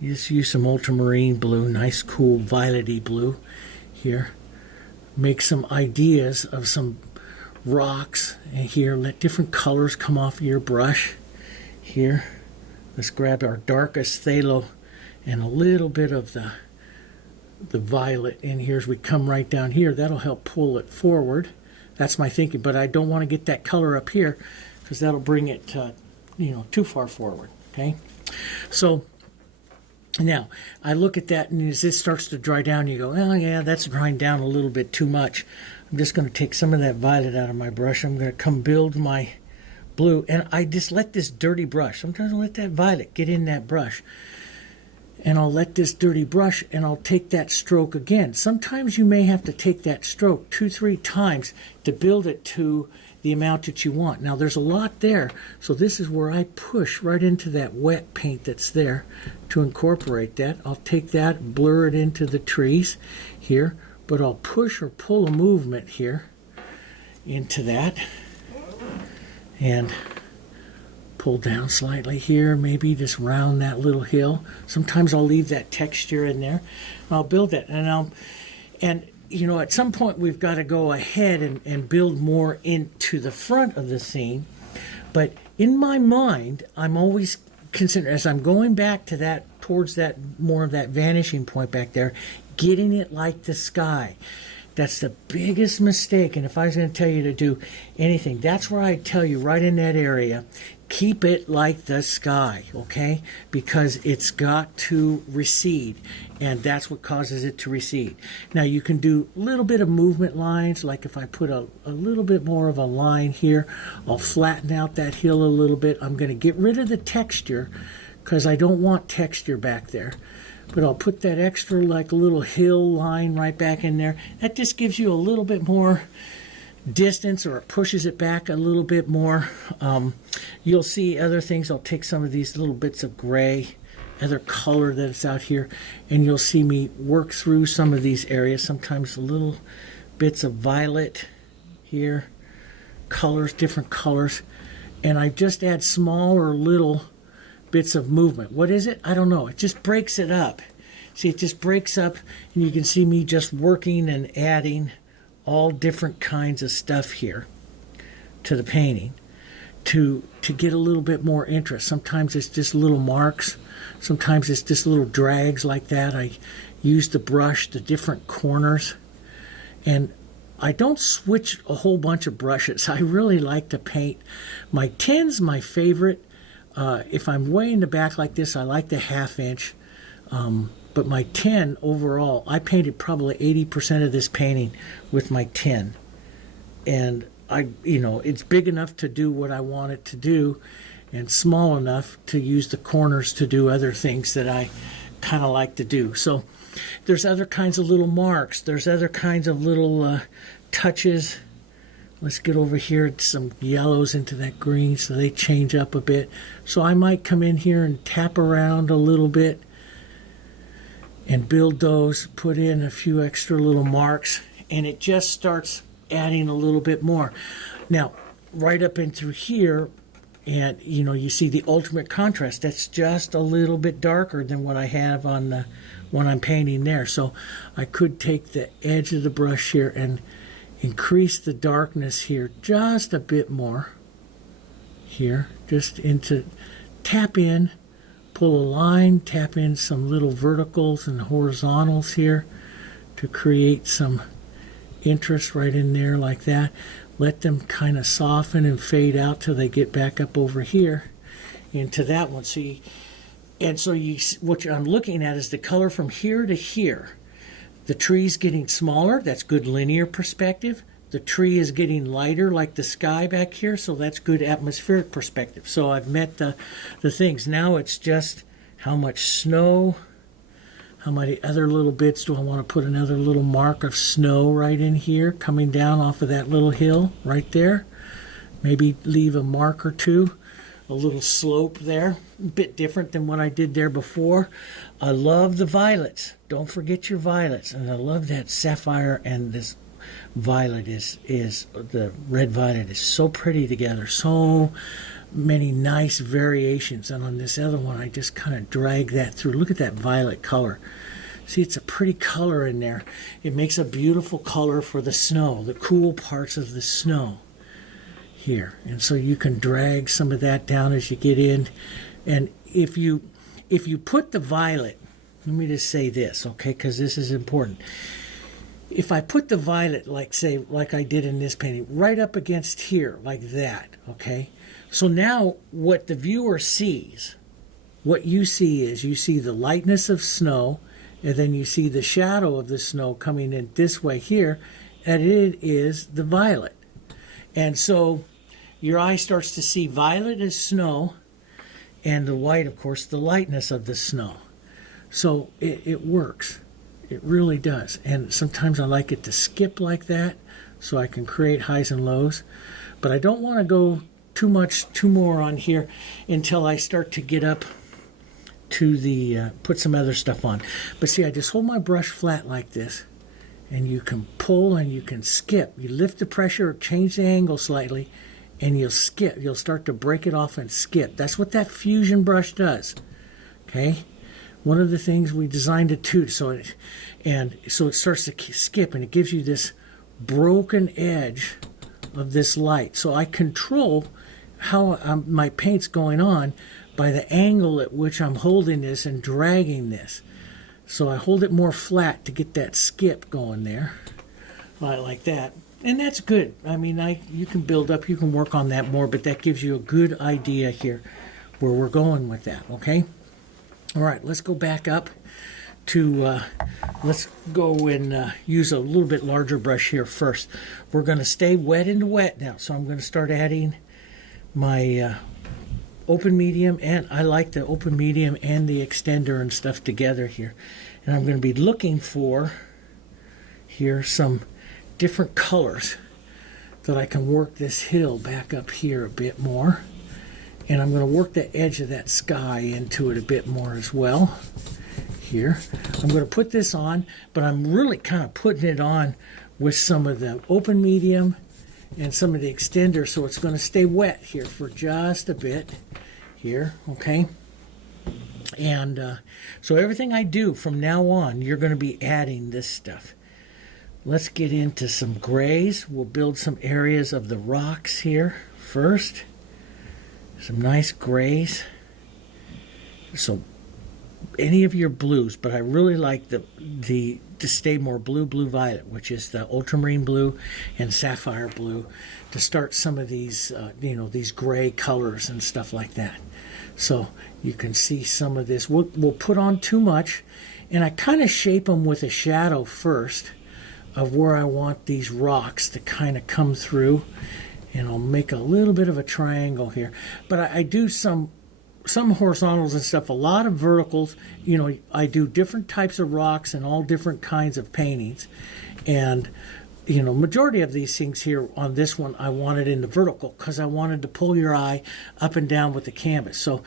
just use some ultramarine blue, nice cool violety blue here. Make some ideas of some rocks, and here let different colors come off your brush here. Let's grab our darkest phthalo and a little bit of the violet in here as we come right down here. That'll help pull it forward. That's my thinking, but I don't want to get that color up here because that'll bring it too far forward. Okay, so now I look at that, and as this starts to dry down, you go, oh yeah, that's drying down a little bit too much. I'm just going to take some of that violet out of my brush. I'm going to come build my blue, and I just let this dirty brush, sometimes I'll let that violet get in that brush, and I'll let this dirty brush, and I'll take that stroke again. Sometimes you may have to take that stroke 2-3 times to build it to the amount that you want. Now there's a lot there, so this is where I push right into that wet paint that's there to incorporate that. I'll take that, blur it into the trees here, but I'll push or pull a movement here into that and pull down slightly here, maybe just round that little hill. Sometimes I'll leave that texture in there. I'll build it, and at some point we've got to go ahead and build more into the front of the scene. But in my mind, I'm always considering, as I'm going back to that, towards that more of that vanishing point back there, getting it like the sky. That's the biggest mistake. And if I was going to tell you to do anything, that's where I tell you right in that area, keep it like the sky, okay? Because it's got to recede, and that's what causes it to recede. Now you can do a little bit of movement lines, like if I put a little bit more of a line here, I'll flatten out that hill a little bit. I'm going to get rid of the texture because I don't want texture back there. But I'll put that extra like little hill line right back in there. That just gives you a little bit more distance, or it pushes it back a little bit more. You'll see other things. I'll take some of these little bits of gray, other color that's out here, and you'll see me work through some of these areas. Sometimes little bits of violet here, colors, different colors, and I just add smaller little bits of movement. What is it? I don't know. It just breaks it up. See, it just breaks up, and you can see me just working and adding all different kinds of stuff here to the painting to get a little bit more interest. Sometimes it's just little marks. Sometimes it's just little drags like that. I use the brush, the different corners, and I don't switch a whole bunch of brushes. I really like to paint. My 10's my favorite. If I'm way in the back like this, I like the 1/2 inch. But my 10 overall, I painted probably 80% of this painting with my 10. And it's big enough to do what I want it to do, and small enough to use the corners to do other things that I kind of like to do. So there's other kinds of little marks. There's other kinds of little touches. Let's get over here, some yellows into that green so they change up a bit. So I might come in here and tap around a little bit and build those, put in a few extra little marks, and it just starts adding a little bit more. Now, right up in through here, and you see the ultimate contrast. That's just a little bit darker than what I have on the one I'm painting there. So I could take the edge of the brush here and increase the darkness here just a bit more here, just into, tap in, pull a line, tap in some little verticals and horizontals here to create some interest right in there like that. Let them kind of soften and fade out till they get back up over here into that one. See, and so what I'm looking at is the color from here to here. The tree's getting smaller, that's good linear perspective. The tree is getting lighter like the sky back here, so that's good atmospheric perspective. So I've met the things. Now it's just how much snow, how many other little bits do I want to put another little mark of snow right in here, coming down off of that little hill right there. Maybe leave a mark or two, a little slope there, a bit different than what I did there before. I love the violets. Don't forget your violets. And I love that sapphire and this violet is the red violet is so pretty together. So many nice variations. And on this other one, I just kind of drag that through. Look at that violet color. See, it's a pretty color in there. It makes a beautiful color for the snow, the cool parts of the snow here. And so you can drag some of that down as you get in. And if you put the violet, let me just say this, okay, because this is important. If I put the violet, like I did in this painting, right up against here, like that, okay? So now what the viewer sees, what you see is you see the lightness of snow, and then you see the shadow of the snow coming in this way here, and it is the violet. And so your eye starts to see violet as snow, and the white, of course, the lightness of the snow. So it works. It really does. And sometimes I like it to skip like that so I can create highs and lows. But I don't want to go too more on here until I start to get up to the, put some other stuff on. But see, I just hold my brush flat like this, and you can pull and you can skip. You lift the pressure, change the angle slightly, and you'll skip. You'll start to break it off and skip. That's what that fusion brush does. Okay? One of the things we designed it to, so it starts to skip, and it gives you this broken edge of this light. So I control how my paint's going on by the angle at which I'm holding this and dragging this. So I hold it more flat to get that skip going there. like that. And that's good. I mean, you can build up, you can work on that more, but that gives you a good idea here where we're going with that, okay? All right, let's go back up to, let's go and use a little bit larger brush here first. We're going to stay wet into wet now, so I'm going to start adding my open medium, and I like the open medium and the extender and stuff together here. And I'm going to be looking for here some different colors that I can work this hill back up here a bit more. And I'm going to work the edge of that sky into it a bit more as well. Here, I'm going to put this on, but I'm really kind of putting it on with some of the open medium and some of the extender, so it's going to stay wet here for just a bit here, okay? And so everything I do from now on, you're going to be adding this stuff. Let's get into some grays. We'll build some areas of the rocks here first. Some nice grays. So any of your blues, but I really like the to stay more blue violet, which is the ultramarine blue and sapphire blue, to start some of these these gray colors and stuff like that. So you can see some of this. We'll put on too much, and I kind of shape them with a shadow first of where I want these rocks to kind of come through, and I'll make a little bit of a triangle here. But I do some horizontals and stuff, a lot of verticals. I do different types of rocks and all different kinds of paintings. And, majority of these things here on this one, I wanted in the vertical because I wanted to pull your eye up and down with the canvas. So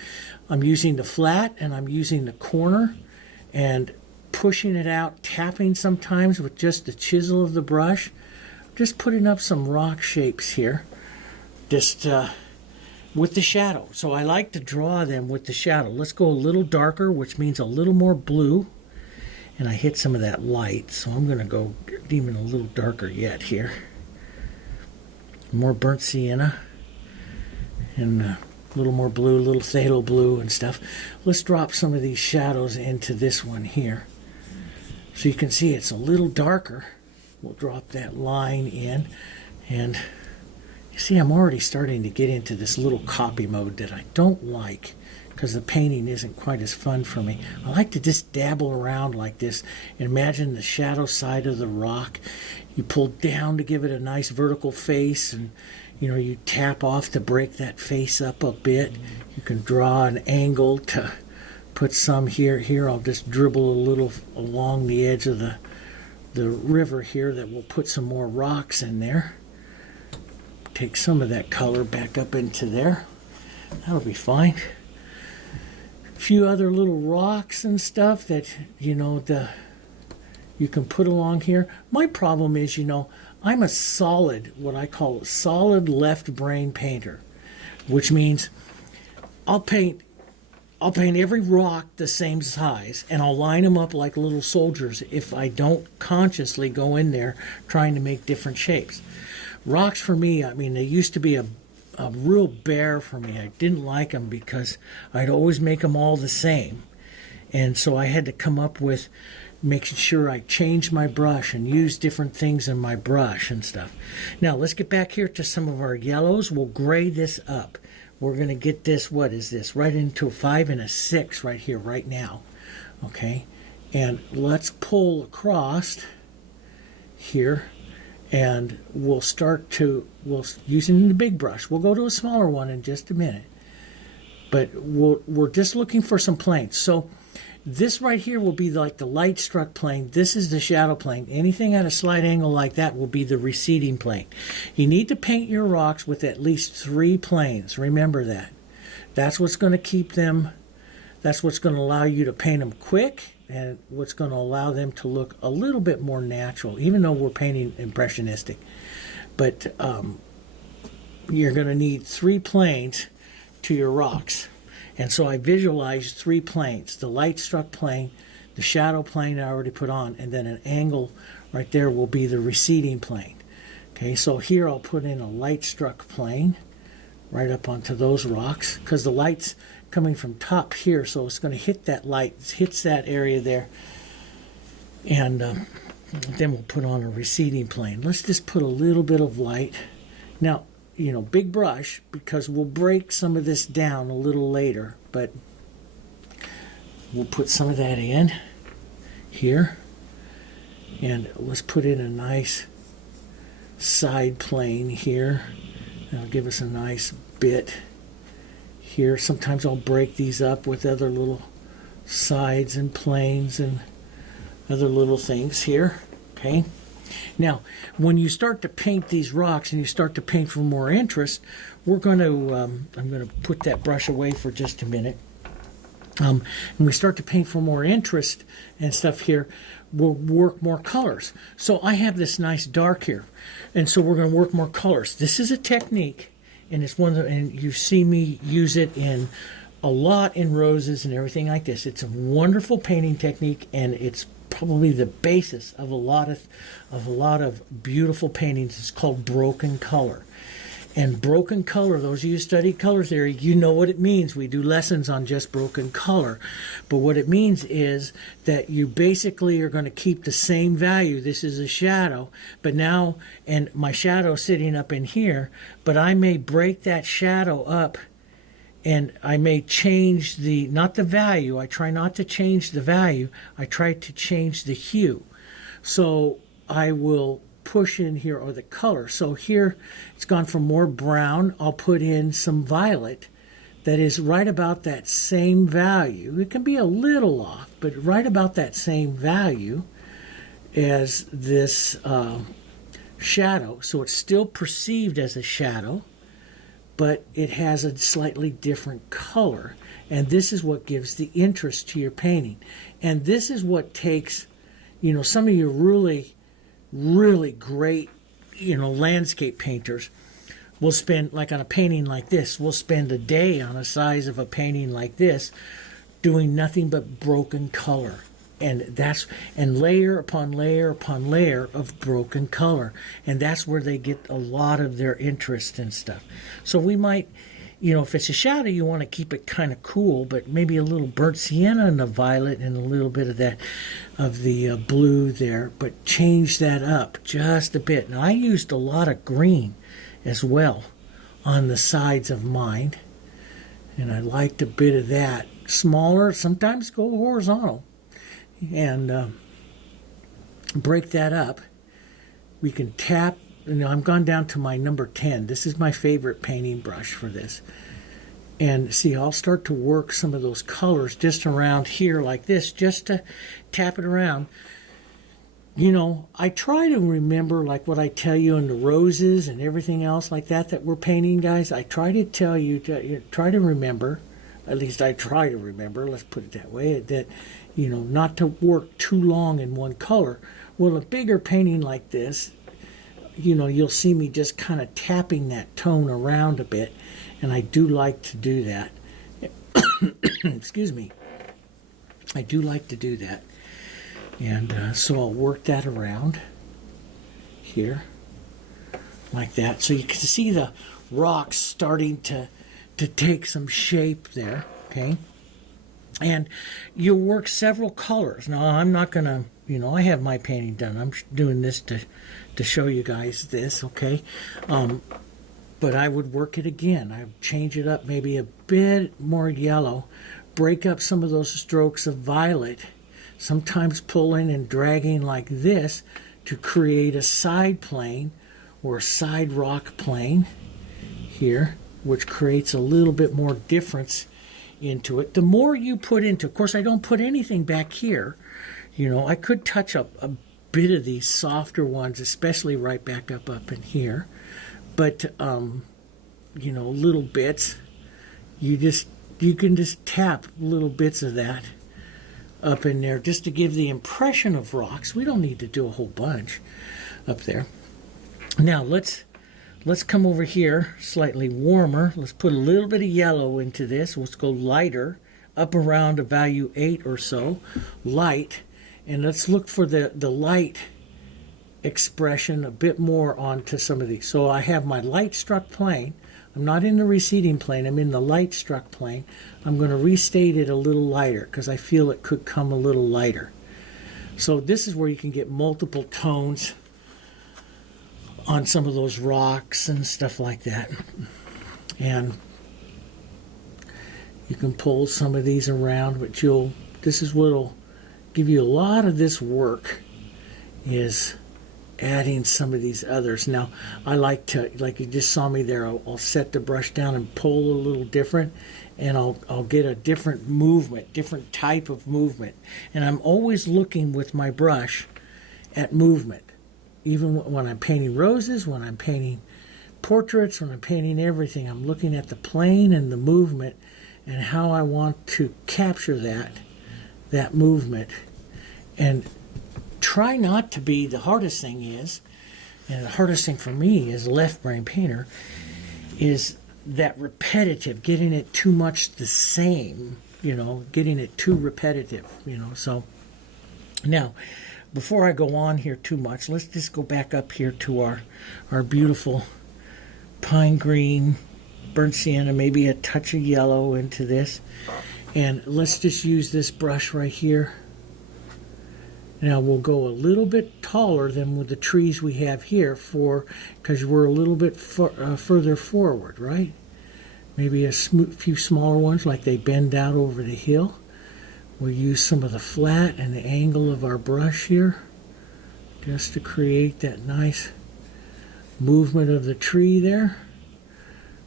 I'm using the flat and I'm using the corner and pushing it out, tapping sometimes with just the chisel of the brush, just putting up some rock shapes here. Just, with the shadow. So I like to draw them with the shadow. Let's go a little darker, which means a little more blue. And I hit some of that light, so I'm going to go even a little darker yet here. More burnt sienna. And a little more blue, a little phthalo blue and stuff. Let's drop some of these shadows into this one here. So you can see it's a little darker. We'll drop that line in, and see, I'm already starting to get into this little copy mode that I don't like because the painting isn't quite as fun for me. I like to just dabble around like this. Imagine the shadow side of the rock. You pull down to give it a nice vertical face, and you tap off to break that face up a bit. You can draw an angle to put some here. Here I'll just dribble a little along the edge of the river here that will put some more rocks in there. Take some of that color back up into there. That'll be fine. A few other little rocks and stuff that you can put along here. My problem is, I'm a solid, what I call a solid left brain painter, which means I'll paint every rock the same size, and I'll line them up like little soldiers if I don't consciously go in there trying to make different shapes. Rocks for me, they used to be a real bear for me. I didn't like them because I'd always make them all the same. And so I had to come up with making sure I changed my brush and used different things in my brush and stuff. Now, let's get back here to some of our yellows. We'll gray this up. We're going to get this, what is this, right into a 5 and a 6 right here, right now. Okay? And let's pull across here. And we'll using the big brush. We'll go to a smaller one in just a minute. But we're just looking for some planes. So this right here will be like the light struck plane. This is the shadow plane. Anything at a slight angle like that will be the receding plane. You need to paint your rocks with at least 3 planes. Remember that. That's what's going to keep them. That's what's going to allow you to paint them quick, and what's going to allow them to look a little bit more natural, even though we're painting impressionistic. But you're going to need 3 planes to your rocks. And so I visualized 3 planes: the light struck plane, the shadow plane I already put on, and then an angle right there will be the receding plane. Okay, so here I'll put in a light struck plane right up onto those rocks, because the light's coming from top here, so it's going to hit that light, it hits that area there. And Then we'll put on a receding plane. Let's just put a little bit of light. Now, you know, big brush, because we'll break some of this down a little later, but we'll put some of that in here. And let's put in a nice side plane here. That'll give us a nice bit here. Sometimes I'll break these up with other little sides and planes and other little things here. Okay. Now, when you start to paint these rocks and you start to paint for more interest, we're going to, I'm going to put that brush away for just a minute. And we start to paint for more interest and stuff here, we'll work more colors. So I have this nice dark here, and so we're going to work more colors. This is a technique, and it's one that, and you've seen me use it in a lot in roses and everything like this. It's a wonderful painting technique, and it's probably the basis of a lot of beautiful paintings. It's called broken color. And broken color, those of you who study color theory, you know what it means. We do lessons on just broken color. But what it means is that you basically are going to keep the same value. This is a shadow, but now, and my shadow sitting up in here, but I may break that shadow up, and I may change the, not the value, I try not to change the value, I try to change the hue. So I will push in here, or the color. So here it's gone from more brown. I'll put in some violet that is right about that same value. It can be a little off, but right about that same value as this shadow. So it's still perceived as a shadow, but it has a slightly different color. And this is what gives the interest to your painting. And this is what takes, you know, some of you really great, you know, landscape painters will spend, like on a painting like this, we'll spend a day on a size of a painting like this doing nothing but broken color. And that's, and layer upon layer upon layer of broken color. And that's where they get a lot of their interest and stuff. So we might, you know, if it's a shadow, you want to keep it kind of cool, but maybe a little burnt sienna and a violet and a little bit of that, of the blue there, but change that up just a bit. Now I used a lot of green as well on the sides of mine, and I liked a bit of that. Smaller, sometimes go horizontal, and break that up. We can tap. You know, I'm gone down to my number 10. This is my favorite painting brush for this. And see, I'll start to work some of those colors just around here like this, just to tap it around. You know, I try to remember, like what I tell you in the roses and everything else like that that we're painting, guys. I try to tell you to try to remember, at least I try to remember, let's put it that way, that, you know, not to work too long in one color. Well, a bigger painting like this, you know, you'll see me just kind of tapping that tone around a bit, and I do like to do that. Excuse me. I do like to do that. And so I'll work that around here like that. So you can see the rocks starting to take some shape there, okay? And you'll work several colors. Now, I'm not going to, you know, I have my painting done. I'm doing this to show you guys this, okay? But I would work it again. I would change it up maybe a bit more yellow, break up some of those strokes of violet, sometimes pulling and dragging like this to create a side plane or a side rock plane here, which creates a little bit more difference into it. The more you put into, of course I don't put anything back here, you know, I could touch up a bit of these softer ones, especially right back up in here, but you know, little bits, you can just tap little bits of that up in there just to give the impression of rocks. We don't need to do a whole bunch up there. Now let's come over here slightly warmer. Let's put a little bit of yellow into this. Let's go lighter, up around a value 8 or so, light, and let's look for the light expression a bit more onto some of these. So I have my light struck plane. I'm not in the receding plane, I'm in the light struck plane. I'm going to restate it a little lighter because I feel it could come a little lighter. So this is where you can get multiple tones on some of those rocks and stuff like that. And you can pull some of these around, but this is what'll give you a lot of this work, is adding some of these others. Now, I like to, like you just saw me there, I'll set the brush down and pull a little different, and I'll get a different movement, different type of movement. And I'm always looking with my brush at movement. Even when I'm painting roses, when I'm painting portraits, when I'm painting everything, I'm looking at the plane and the movement and how I want to capture that movement. And try not to be, the hardest thing is, and the hardest thing for me as a left brain painter, is that repetitive, getting it too much the same, getting it too repetitive, So now, before I go on here too much, let's just go back up here to our beautiful pine green, burnt sienna, maybe a touch of yellow into this. And let's just use this brush right here. Now we'll go a little bit taller than with the trees we have here, because we're a little bit further forward, right? Maybe a few smaller ones, like they bend out over the hill. We'll use some of the flat and the angle of our brush here, just to create that nice movement of the tree there.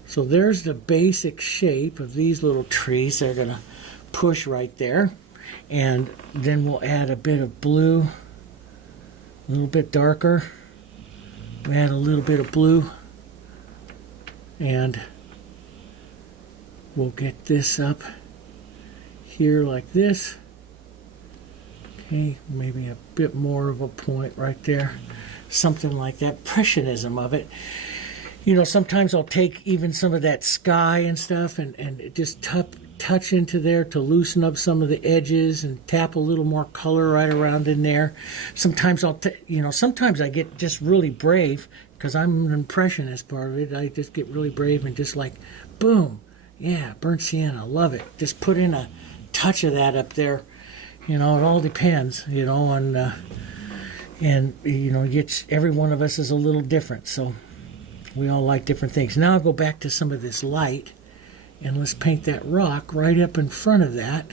So there's the basic shape of these little trees. They're going to push right there. And then we'll add a bit of blue, a little bit darker. We add a little bit of blue, and we'll get this up here like this. Okay, maybe a bit more of a point right there, something like that. Impressionism of it. Sometimes I'll take even some of that sky and stuff and just touch into there to loosen up some of the edges and tap a little more color right around in there. Sometimes sometimes I get just really brave, because I'm an impressionist part of it. I just get really brave and just like, boom, yeah, burnt sienna, love it. Just put in a touch of that up there. It all depends, and every one of us is a little different, so we all like different things. Now I'll go back to some of this light, and let's paint that rock right up in front of that,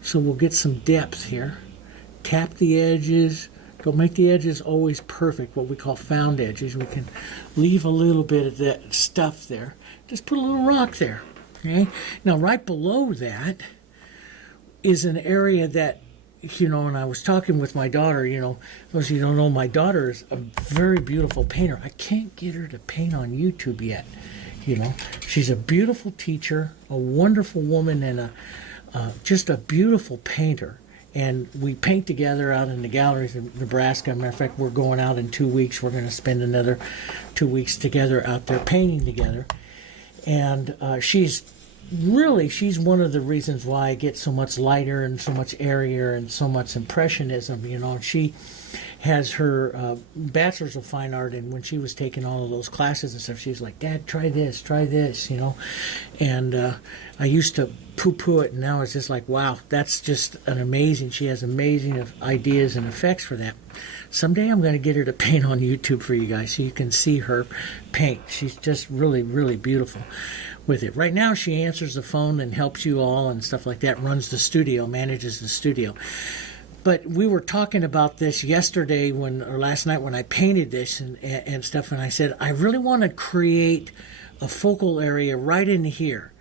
so we'll get some depth here. Tap the edges. Don't make the edges always perfect, what we call found edges. We can leave a little bit of that stuff there. Just put a little rock there. Okay. Now right below that is an area that, and I was talking with my daughter, those of you who don't know, my daughter is a very beautiful painter. I can't get her to paint on YouTube yet. She's a beautiful teacher, a wonderful woman, and just a beautiful painter. And we paint together out in the galleries in Nebraska. Matter of fact, we're going out in 2 weeks. We're going to spend another 2 weeks together out there painting together. And she's one of the reasons why I get so much lighter and so much airier and so much impressionism. She has her bachelor's of fine art, and when she was taking all of those classes and stuff, she was like, Dad, try this, and I used to poo-poo it, and now it's just like, wow, that's just she has amazing ideas and effects for that. Someday I'm going to get her to paint on YouTube for you guys so you can see her paint. She's just really, really beautiful with it. Right now she answers the phone and helps you all and stuff like that, runs the studio, manages the studio. But we were talking about this yesterday or last night when I painted this and stuff, and I said, I really want to create a focal area right in here.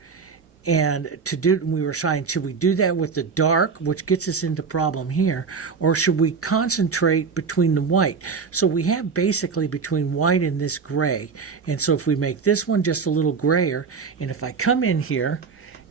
And we were saying, should we do that with the dark, which gets us into problem here, or should we concentrate between the white? So we have basically between white and this gray. And so if we make this one just a little grayer, and if I come in here,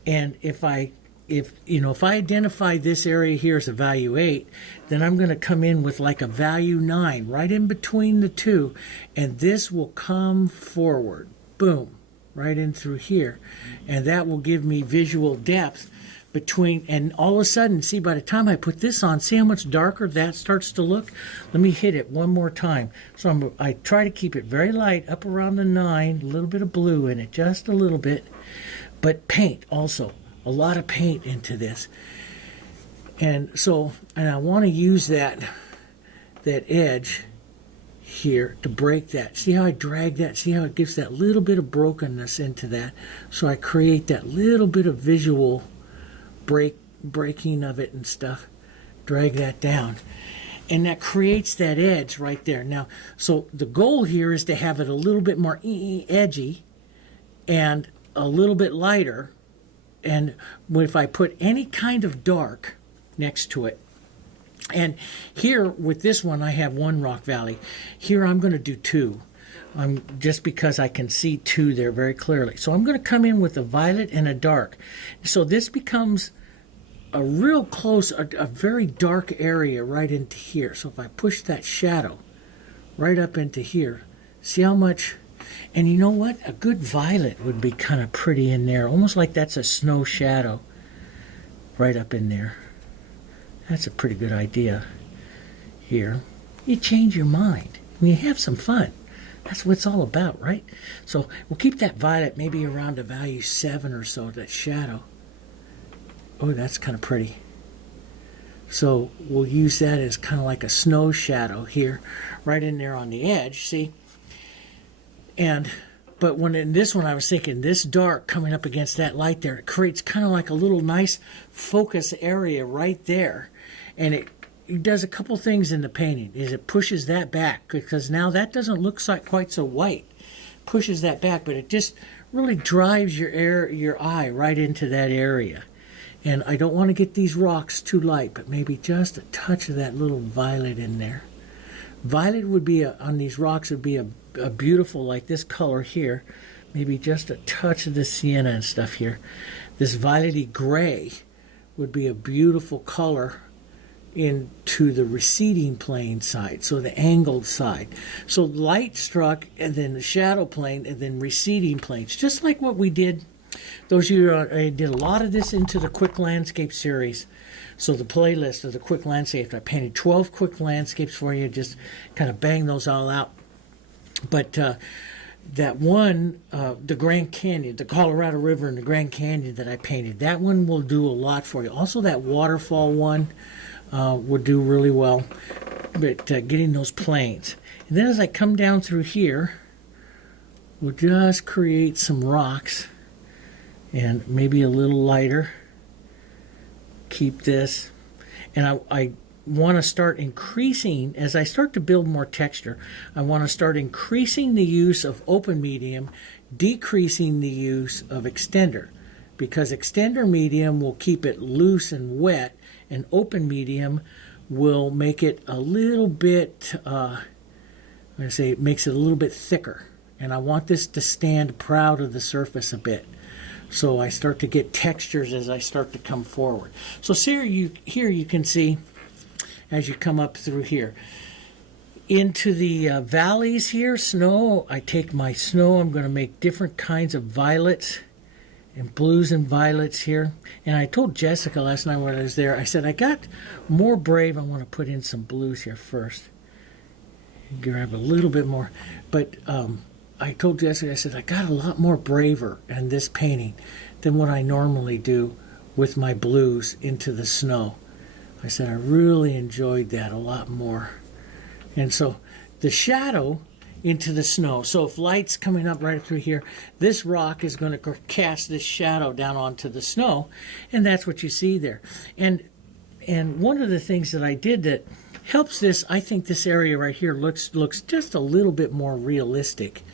and if I identify this area here as a value 8, then I'm going to come in with like a value 9 right in between the two, and this will come forward. Boom. Right in through here, and that will give me visual depth between, and all of a sudden, see, by the time I put this on, see how much darker that starts to look? Let me hit it one more time. So I try to keep it very light, up around the 9, a little bit of blue in it, just a little bit, but paint also, a lot of paint into this. And so, and I want to use that edge here to break that. See how I drag that? See how it gives that little bit of brokenness into that? So I create that little bit of visual breaking of it and stuff. Drag that down. And that creates that edge right there. Now, so the goal here is to have it a little bit more edgy and a little bit lighter. And if I put any kind of dark next to it, and here with this one I have one rock valley. Here I'm going to do two. Just because I can see two there very clearly. So I'm going to come in with a violet and a dark. So this becomes a real close, a very dark area right into here. So if I push that shadow right up into here, see how much, and you know what? A good violet would be kind of pretty in there, almost like that's a snow shadow right up in there. That's a pretty good idea here. You change your mind. I mean, you have some fun. That's what it's all about, right? So we'll keep that violet maybe around a value 7 or so, that shadow. Oh, that's kind of pretty. So we'll use that as kind of like a snow shadow here, right in there on the edge, see? But when in this one, I was thinking this dark coming up against that light there, it creates kind of like a little nice focus area right there. And it does a couple things in the painting. Is it pushes that back, because now that doesn't look quite so white. Pushes that back, but it just really drives your eye right into that area. And I don't want to get these rocks too light, but maybe just a touch of that little violet in there. Violet would be, on these rocks, would be a beautiful, like this color here. Maybe just a touch of the sienna and stuff here. This violety gray would be a beautiful color into the receding plane side, so the angled side. So light struck, and then the shadow plane, and then receding planes, just like what we did. Those of you, I did a lot of this into the Quick Landscape series. So the playlist of the Quick Landscape, I painted 12 quick landscapes for you, just kind of bang those all out. But that one, the Grand Canyon, the Colorado River and the Grand Canyon that I painted, that one will do a lot for you. Also that waterfall one would do really well, but getting those planes. And then as I come down through here, we'll just create some rocks and maybe a little lighter. Keep this. And I want to start increasing, as I start to build more texture, I want to start increasing the use of open medium, decreasing the use of extender, because extender medium will keep it loose and wet, and open medium will make it a little bit, I'm going to say it makes it a little bit thicker. And I want this to stand proud of the surface a bit. So I start to get textures as I start to come forward. So here you can see, as you come up through here, into the valleys here, snow, I take my snow, I'm going to make different kinds of violets and blues and violets here. And I told Jessica last night when I was there, I said, I got more brave, I want to put in some blues here first. Grab a little bit more. But I told Jessica, I said, I got a lot more braver in this painting than what I normally do with my blues into the snow. I said, I really enjoyed that a lot more. And so the shadow into the snow. So if light's coming up right through here, this rock is going to cast this shadow down onto the snow, and that's what you see there. And one of the things that I did that helps this, I think this area right here looks just a little bit more realistic.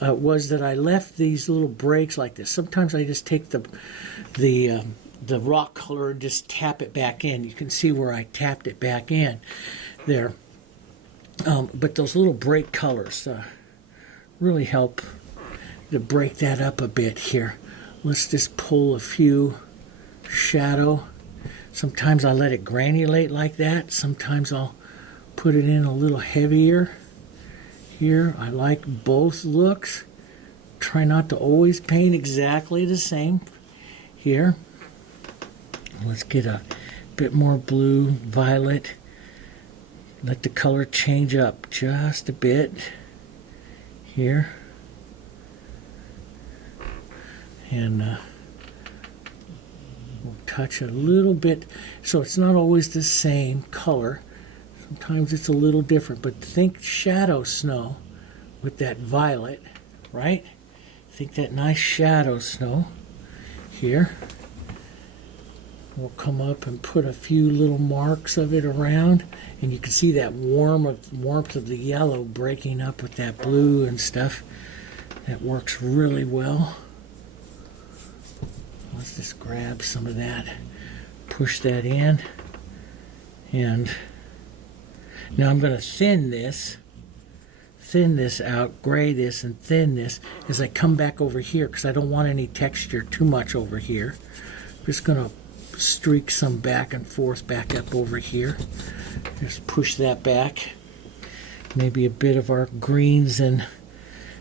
Was that I left these little breaks like this. Sometimes I just take the rock color and just tap it back in. You can see where I tapped it back in there. But those little break colors really help to break that up a bit here. Let's just pull a few shadow. Sometimes I let it granulate like that. Sometimes I'll put it in a little heavier. Here, I like both looks. Try not to always paint exactly the same. Here, let's get a bit more blue, violet. Let the color change up just a bit. Here. And we'll touch a little bit, so it's not always the same color. Sometimes it's a little different, but think shadow snow with that violet, right? Think that nice shadow snow here. We'll come up and put a few little marks of it around, and you can see that warmth of the yellow breaking up with that blue and stuff. That works really well. Let's just grab some of that, push that in, and now I'm going to thin this out, gray this and thin this as I come back over here, because I don't want any texture too much over here. I'm just going to streak some back and forth back up over here. Just push that back. Maybe a bit of our greens. And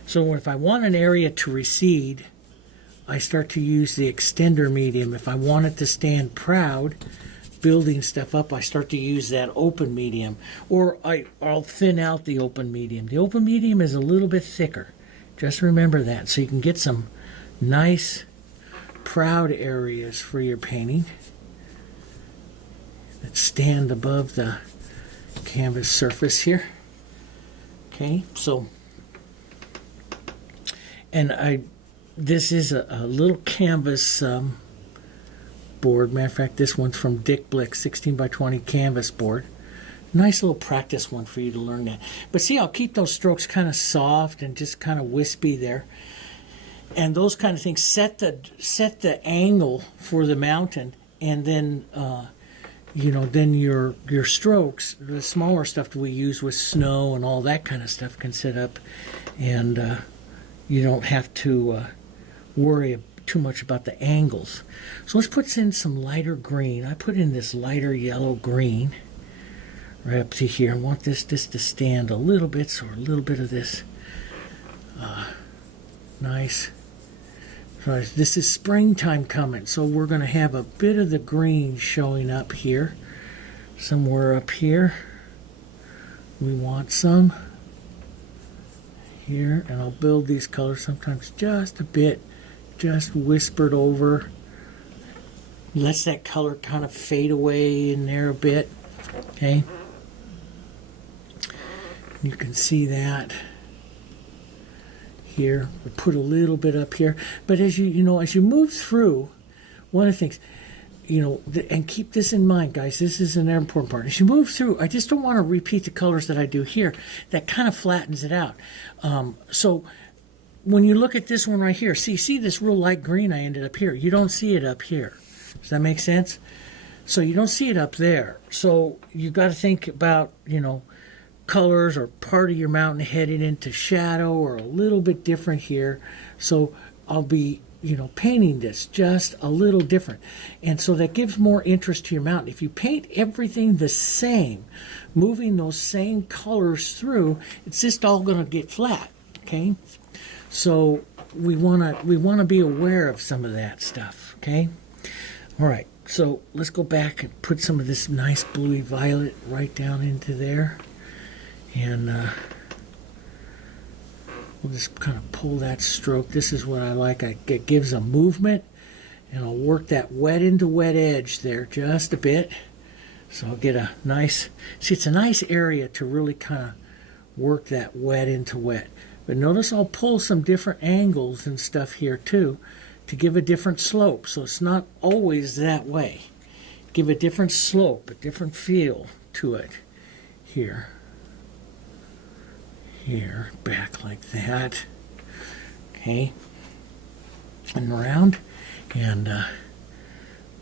so if I want an area to recede, I start to use the extender medium. If I want it to stand proud, building stuff up, I start to use that open medium, or I'll thin out the open medium. The open medium is a little bit thicker. Just remember that, so you can get some nice proud areas for your painting that stand above the canvas surface here. Okay, so, and this is a little canvas board. Matter of fact, this one's from Dick Blick, 16 by 20 canvas board. Nice little practice one for you to learn that. But see, I'll keep those strokes kind of soft and just kind of wispy there. And those kind of things set the angle for the mountain, and then then your strokes, the smaller stuff that we use with snow and all that kind of stuff, can sit up, and you don't have to worry too much about the angles. So let's put in some lighter green. I put in this lighter yellow green right up to here. I want this to stand a little bit, so a little bit of this nice. So this is springtime coming, so we're going to have a bit of the green showing up here, somewhere up here. We want some here, and I'll build these colors sometimes just a bit, just whispered over. Lets that color kind of fade away in there a bit. Okay, you can see that here. We put a little bit up here, but as you move through, one of the things, and keep this in mind, guys, this is an important part. As you move through, I just don't want to repeat the colors that I do here. That kind of flattens it out. So when you look at this one right here, see this real light green I ended up here. You don't see it up here. Does that make sense? So you don't see it up there. So you got to think about, colors or part of your mountain heading into shadow or a little bit different here. So I'll be, painting this just a little different. And so that gives more interest to your mountain. If you paint everything the same, moving those same colors through, it's just all going to get flat, okay? So we want to be aware of some of that stuff, okay? All right, so let's go back and put some of this nice bluey violet right down into there. And we'll just kind of pull that stroke. This is what I like. It gives a movement, and I'll work that wet into wet edge there just a bit. So I'll get a nice, see, it's a nice area to really kind of work that wet into wet. But notice I'll pull some different angles and stuff here too to give a different slope. So it's not always that way. Give a different slope, a different feel to it here. Here, back like that. Okay. And around. And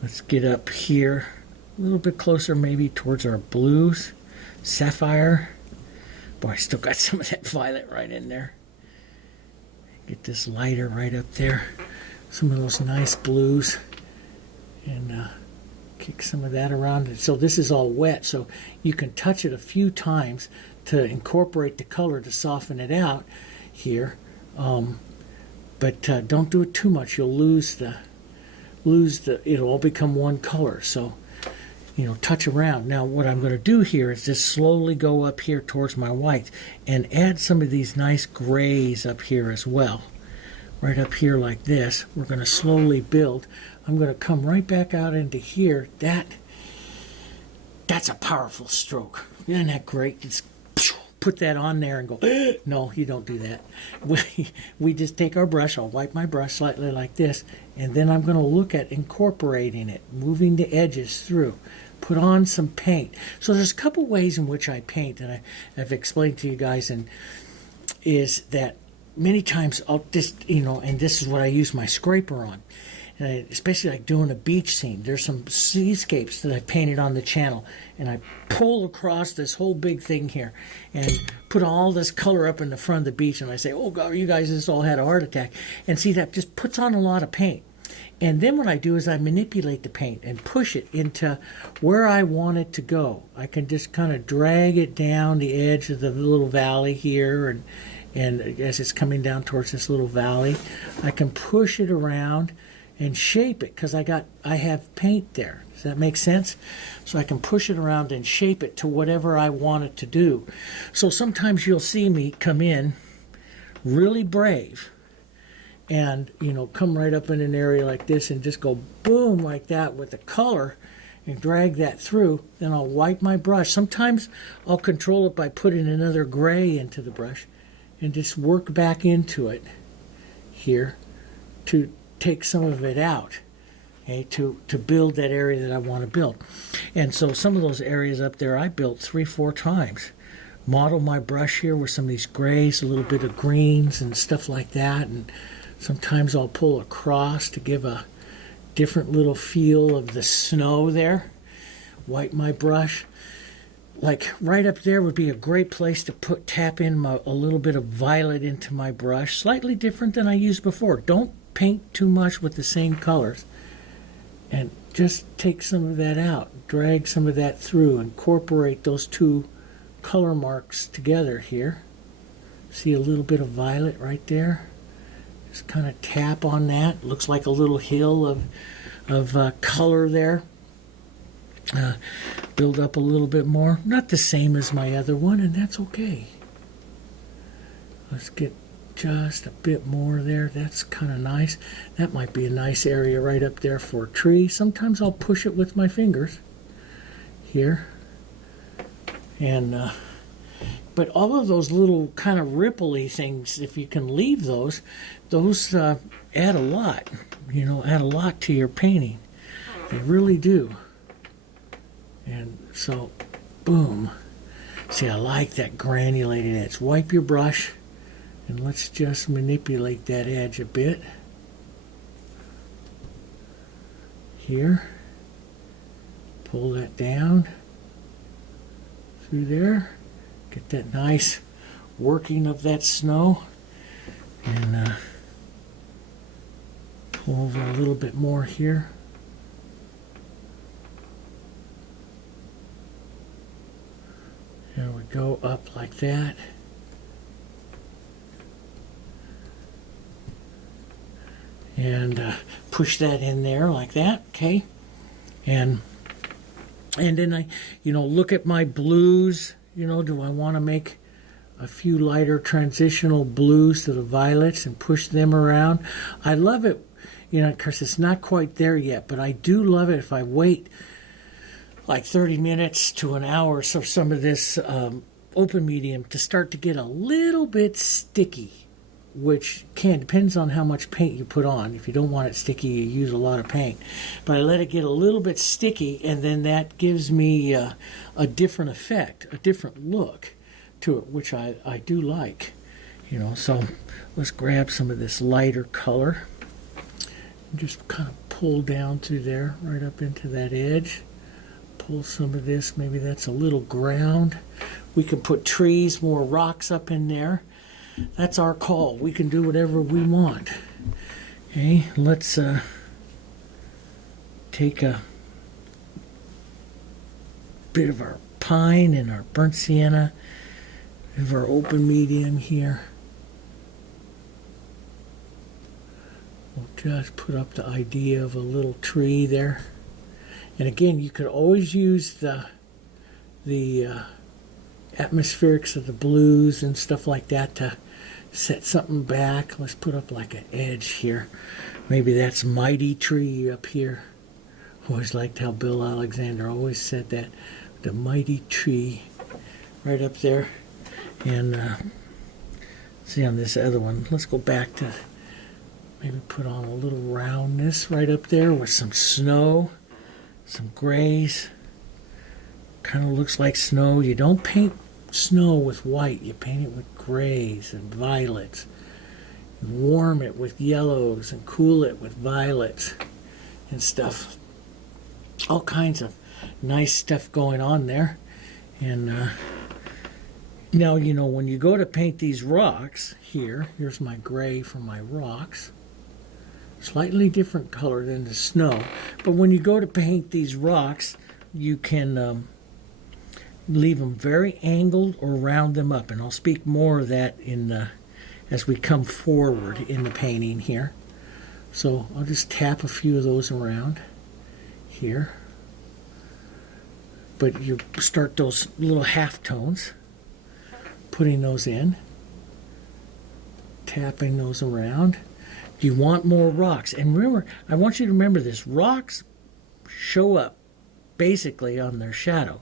let's get up here a little bit closer, maybe towards our blues. Sapphire. Boy, I still got some of that violet right in there. Get this lighter right up there. Some of those nice blues. And kick some of that around. So this is all wet, so you can touch it a few times to incorporate the color to soften it out here. But don't do it too much. You'll lose the, it'll all become one color. So, touch around. Now what I'm going to do here is just slowly go up here towards my whites and add some of these nice grays up here as well. right up here like this. We're going to slowly build. I'm going to come right back out into here. That's a powerful stroke. Isn't that great? Just put that on there and go, no, you don't do that. We just take our brush. I'll wipe my brush slightly like this, and then I'm going to look at incorporating it, moving the edges through. Put on some paint. So there's a couple ways in which I paint, and I've explained to you guys, and is that many times I'll just, and this is what I use my scraper on. And especially like doing a beach scene. There's some seascapes that I painted on the channel, and I pull across this whole big thing here and put all this color up in the front of the beach, and I say, oh God, you guys just all had a heart attack. And see, that just puts on a lot of paint. And then what I do is I manipulate the paint and push it into where I want it to go. I can just kind of drag it down the edge of the little valley here, and as it's coming down towards this little valley, I can push it around and shape it, because I have paint there. Does that make sense? So I can push it around and shape it to whatever I want it to do. So sometimes you'll see me come in really brave and, come right up in an area like this and just go boom like that with the color and drag that through. Then I'll wipe my brush. Sometimes I'll control it by putting another gray into the brush and just work back into it here to take some of it out, okay, to build that area that I want to build. And so some of those areas up there I built 3-4 times. Model my brush here with some of these grays, a little bit of greens and stuff like that, and sometimes I'll pull across to give a different little feel of the snow there. Wipe my brush. Like right up there would be a great place to tap in a little bit of violet into my brush, slightly different than I used before. Don't paint too much with the same colors, and just take some of that out, drag some of that through, incorporate those two color marks together here. See a little bit of violet right there? Just kind of tap on that. Looks like a little hill of color there. Build up a little bit more. Not the same as my other one, and that's okay. Let's get just a bit more there. That's kind of nice. That might be a nice area right up there for a tree. Sometimes I'll push it with my fingers here. And but all of those little kind of ripply things, if you can leave those add a lot. Add a lot to your painting. They really do. And so, boom. See, I like that granulated edge. Wipe your brush. And let's just manipulate that edge a bit. Here. Pull that down through there. Get that nice working of that snow. And pull over a little bit more here. There we go, up like that. And push that in there like that, okay? And then I, look at my blues. Do I want to make a few lighter transitional blues to the violets and push them around? I love it, of course it's not quite there yet, but I do love it if I wait like 30 minutes to an hour so some of this open medium to start to get a little bit sticky, which depends on how much paint you put on. If you don't want it sticky, you use a lot of paint. But I let it get a little bit sticky, and then that gives me a different effect, a different look to it, which I do like. So let's grab some of this lighter color and just kind of pull down through there, right up into that edge. Pull some of this, maybe that's a little ground. We can put trees, more rocks up in there. That's our call. We can do whatever we want. Okay, let's take a bit of our pine and our burnt sienna, of our open medium here. We'll just put up the idea of a little tree there. And again, you could always use the atmospherics of the blues and stuff like that set something back. Let's put up like an edge here. Maybe that's Mighty Tree up here. Always liked how Bill Alexander always said that. The Mighty Tree right up there. And see on this other one, let's go back to maybe put on a little roundness right up there with some snow, some grays. Kind of looks like snow. You don't paint snow with white, you paint it with grays and violets. You warm it with yellows and cool it with violets and stuff. All kinds of nice stuff going on there. And now, you know, when you go to paint these rocks here, here's my gray for my rocks. Slightly different color than the snow. But when you go to paint these rocks, you can leave them very angled or round them up. And I'll speak more of that in as we come forward in the painting here. So I'll just tap a few of those around here. But you start those little half tones, putting those in, tapping those around. Do you want more rocks? And remember, I want you to remember this. Rocks show up basically on their shadow.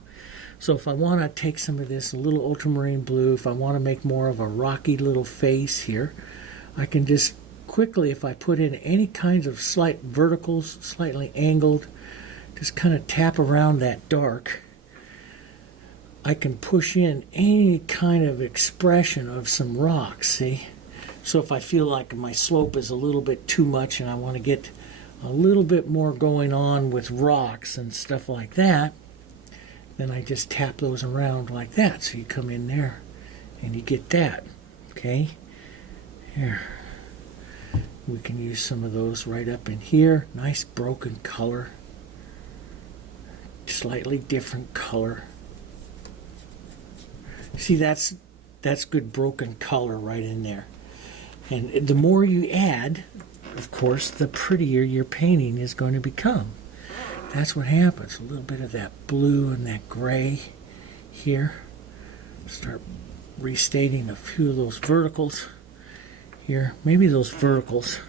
So if I want to take some of this, a little ultramarine blue, if I want to make more of a rocky little face here, I can just quickly, if I put in any kinds of slight verticals, slightly angled, just kind of tap around that dark, I can push in any kind of expression of some rocks, see? So if I feel like my slope is a little bit too much and I want to get a little bit more going on with rocks and stuff like that, then I just tap those around like that. So you come in there and you get that, okay? Here. We can use some of those right up in here. Nice broken color. Slightly different color. See, that's good broken color right in there. And the more you add, of course, the prettier your painting is going to become. That's what happens. A little bit of that blue and that gray here. Start restating a few of those verticals here. Maybe those verticals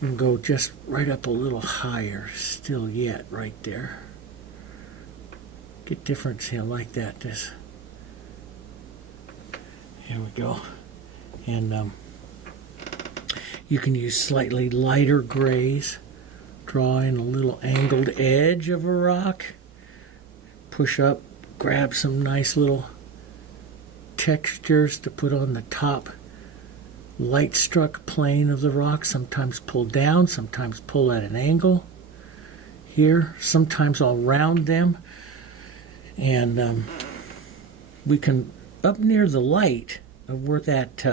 can go just right up a little higher still yet right there. Get different, see, I like that. This. Here we go. And you can use slightly lighter grays. Draw in a little angled edge of a rock. Push up, grab some nice little textures to put on the top light struck plane of the rock. Sometimes pull down, sometimes pull at an angle. Here, sometimes I'll round them. And we can, up near the light of where that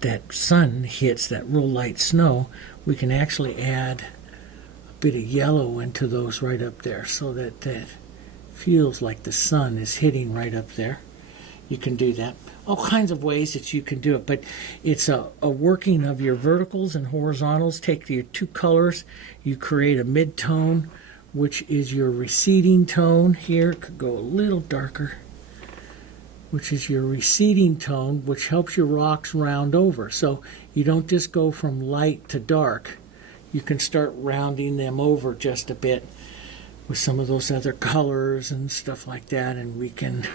that sun hits, that real light snow, we can actually add a bit of yellow into those right up there so that that feels like the sun is hitting right up there. You can do that. All kinds of ways that you can do it, but it's a working of your verticals and horizontals. Take your two colors, you create a mid-tone, which is your receding tone here. It could go a little darker, which is your receding tone, which helps your rocks round over. So you don't just go from light to dark. You can start rounding them over just a bit with some of those other colors and stuff like that, and we can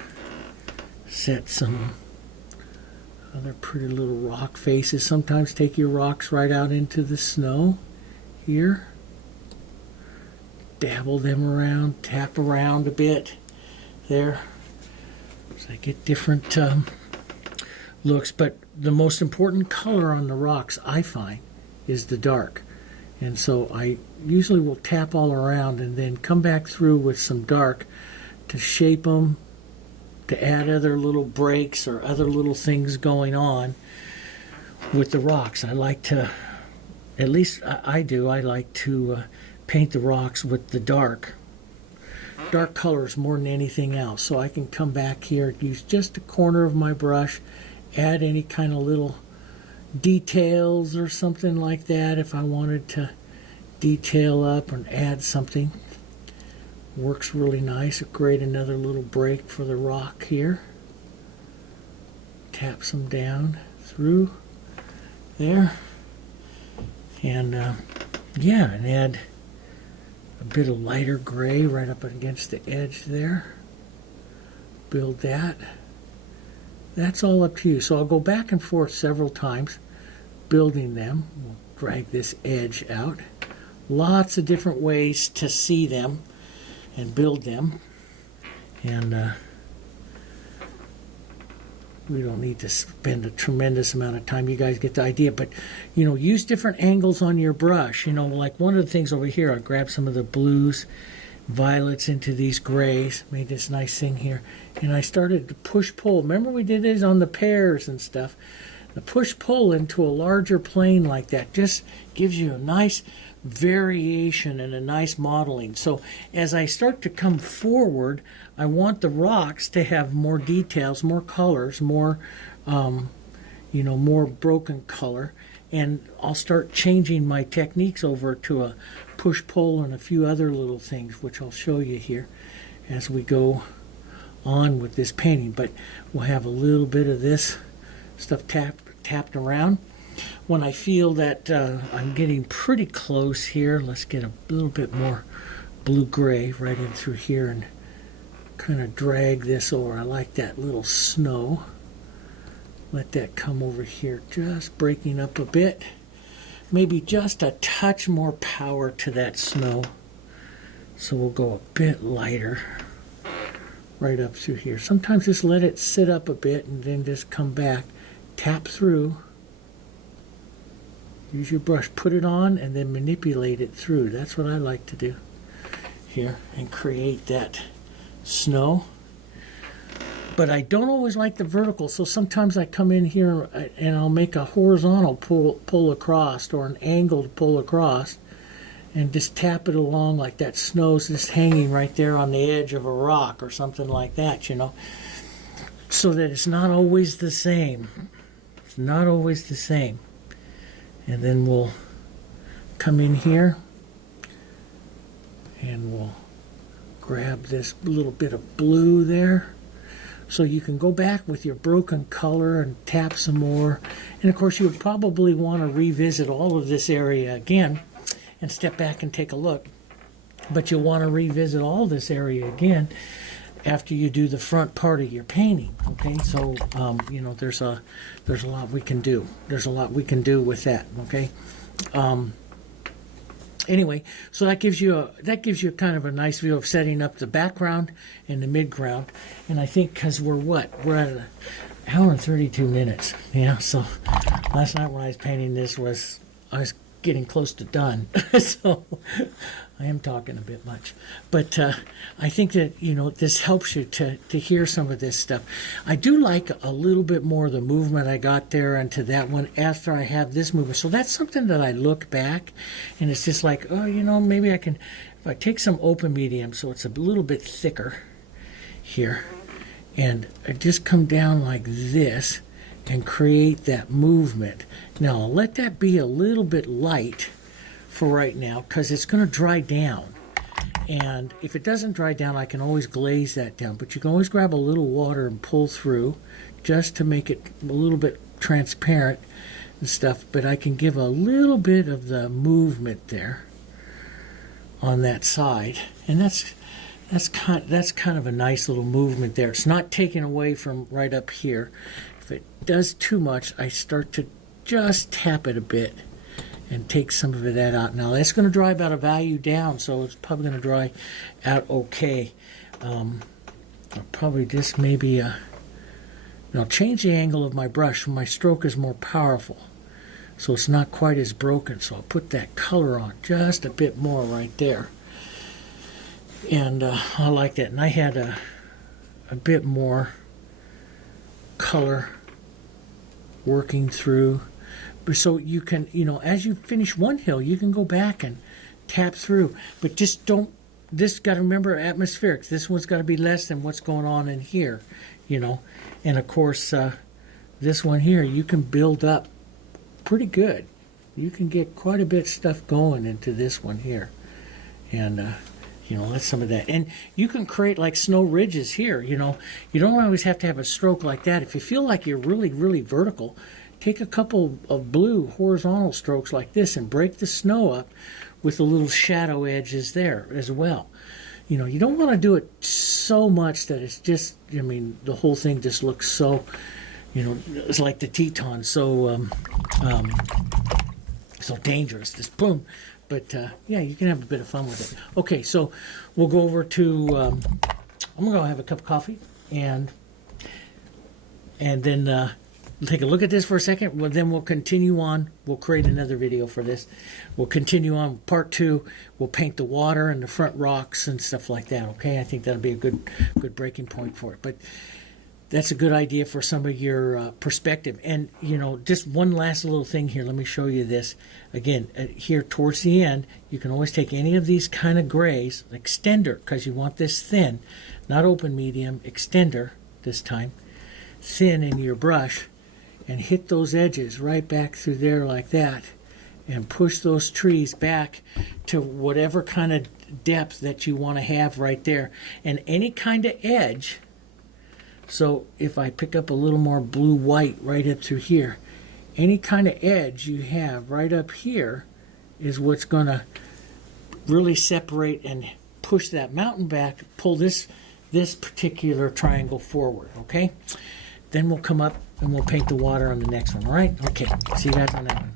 set some other pretty little rock faces. Sometimes take your rocks right out into the snow here. Dabble them around, tap around a bit there. So I get different looks, but the most important color on the rocks, I find, is the dark. And so I usually will tap all around and then come back through with some dark to shape them, to add other little breaks or other little things going on with the rocks. I like to, at least I do, I like to paint the rocks with the dark colors more than anything else. So I can come back here, use just a corner of my brush, add any kind of little details or something like that if I wanted to detail up and add something Works really nice. Create another little break for the rock here. Tap some down through there. And yeah, and add a bit of lighter gray right up against the edge there. Build that. That's all up to you. So I'll go back and forth several times building them. We'll drag this edge out. Lots of different ways to see them and build them. And we don't need to spend a tremendous amount of time. You guys get the idea. But, you know, use different angles on your brush. You know, like one of the things over here, I grabbed some of the blues, violets into these grays. Made this nice thing here. And I started to push-pull. Remember we did this on the pears and stuff? The push-pull into a larger plane like that just gives you a nice variation and a nice modeling. So as I start to come forward, I want the rocks to have more details, more colors, more, you know, more broken color. And I'll start changing my techniques over to a push-pull and a few other little things, which I'll show you here as we go on with this painting. But we'll have a little bit of this stuff tapped around. When I feel that I'm getting pretty close here, let's get a little bit more blue-gray right in through here and kind of drag this over. I like that little snow. Let that come over here, just breaking up a bit. Maybe just a touch more power to that snow. So we'll go a bit lighter right up through here. Sometimes just let it sit up a bit and then just come back. Tap through. Use your brush, put it on, and then manipulate it through. That's what I like to do here and create that snow. But I don't always like the vertical, so sometimes I come in here and I'll make a horizontal pull across or an angled pull across and just tap it along like that snow's just hanging right there on the edge of a rock or something like that, you know, so that it's not always the same. It's not always the same. And then we'll come in here and we'll grab this little bit of blue there. So you can go back with your broken color and tap some more. And of course you would probably want to revisit all of this area again and step back and take a look. But you'll want to revisit all this area again after you do the front part of your painting. Okay, so you know, there's a lot we can do. There's a lot we can do with that. Okay. Anyway, so that gives you kind of a nice view of setting up the background and the midground. And I think because we're at an hour and 32 minutes. Yeah. So last night when I was painting this I was getting close to done. So I am talking a bit much, but I think that, you know, this helps you to hear some of this stuff. I do like a little bit more of the movement I got there into that one after I have this movement. So that's something that I look back and it's just like, oh, you know, maybe I can, if I take some open medium so it's a little bit thicker here and I just come down like this and create that movement. Now I'll let that be a little bit light for right now because it's going to dry down, and if it doesn't dry down I can always glaze that down, but you can always grab a little water and pull through just to make it a little bit transparent and stuff. But I can give a little bit of the movement there on that side, and that's kind of a nice little movement there. It's not taken away from right up here. If it does too much, I start to just tap it a bit and take some of that out. Now that's going to dry about a value down, so it's probably going to dry out okay. I'll probably just maybe change the angle of my brush so my stroke is more powerful, so it's not quite as broken. So I'll put that color on just a bit more right there, and I like that. And I had a bit more color working through. So you can, as you finish one hill, you can go back and tap through. But just don't, this got to remember atmospheric. This one's got to be less than what's going on in here, And of course, this one here, you can build up pretty good. You can get quite a bit of stuff going into this one here. And You know, that's some of that. And you can create like snow ridges here, you know. You don't always have to have a stroke like that. If you feel like you're really, really vertical, take a couple of blue horizontal strokes like this and break the snow up with the little shadow edges there as well. You know, you don't want to do it so much that it's just, I mean, the whole thing just looks so, you know, it's like the Teton, so dangerous, just boom. But yeah, you can have a bit of fun with it. Okay, so we'll go over to, I'm going to go have a cup of coffee, and then we'll take a look at this for a second. Well, then we'll continue on. We'll create another video for this. We'll continue on part 2. We'll paint the water and the front rocks and stuff like that, okay? I think that'll be a good breaking point for it. But that's a good idea for some of your perspective. And, you know, just one last little thing here. Let me show you this. Again, here towards the end, you can always take any of these kind of grays, extender, because you want this thin, not open medium, extender this time, thin in your brush, and hit those edges right back through there like that, and push those trees back to whatever kind of depth that you want to have right there. And any kind of edge, so if I pick up a little more blue-white right up through here, any kind of edge you have right up here is what's going to really separate and push that mountain back, pull this particular triangle forward, okay? Then we'll come up and we'll paint the water on the next one, all right? Okay, see you guys on that one.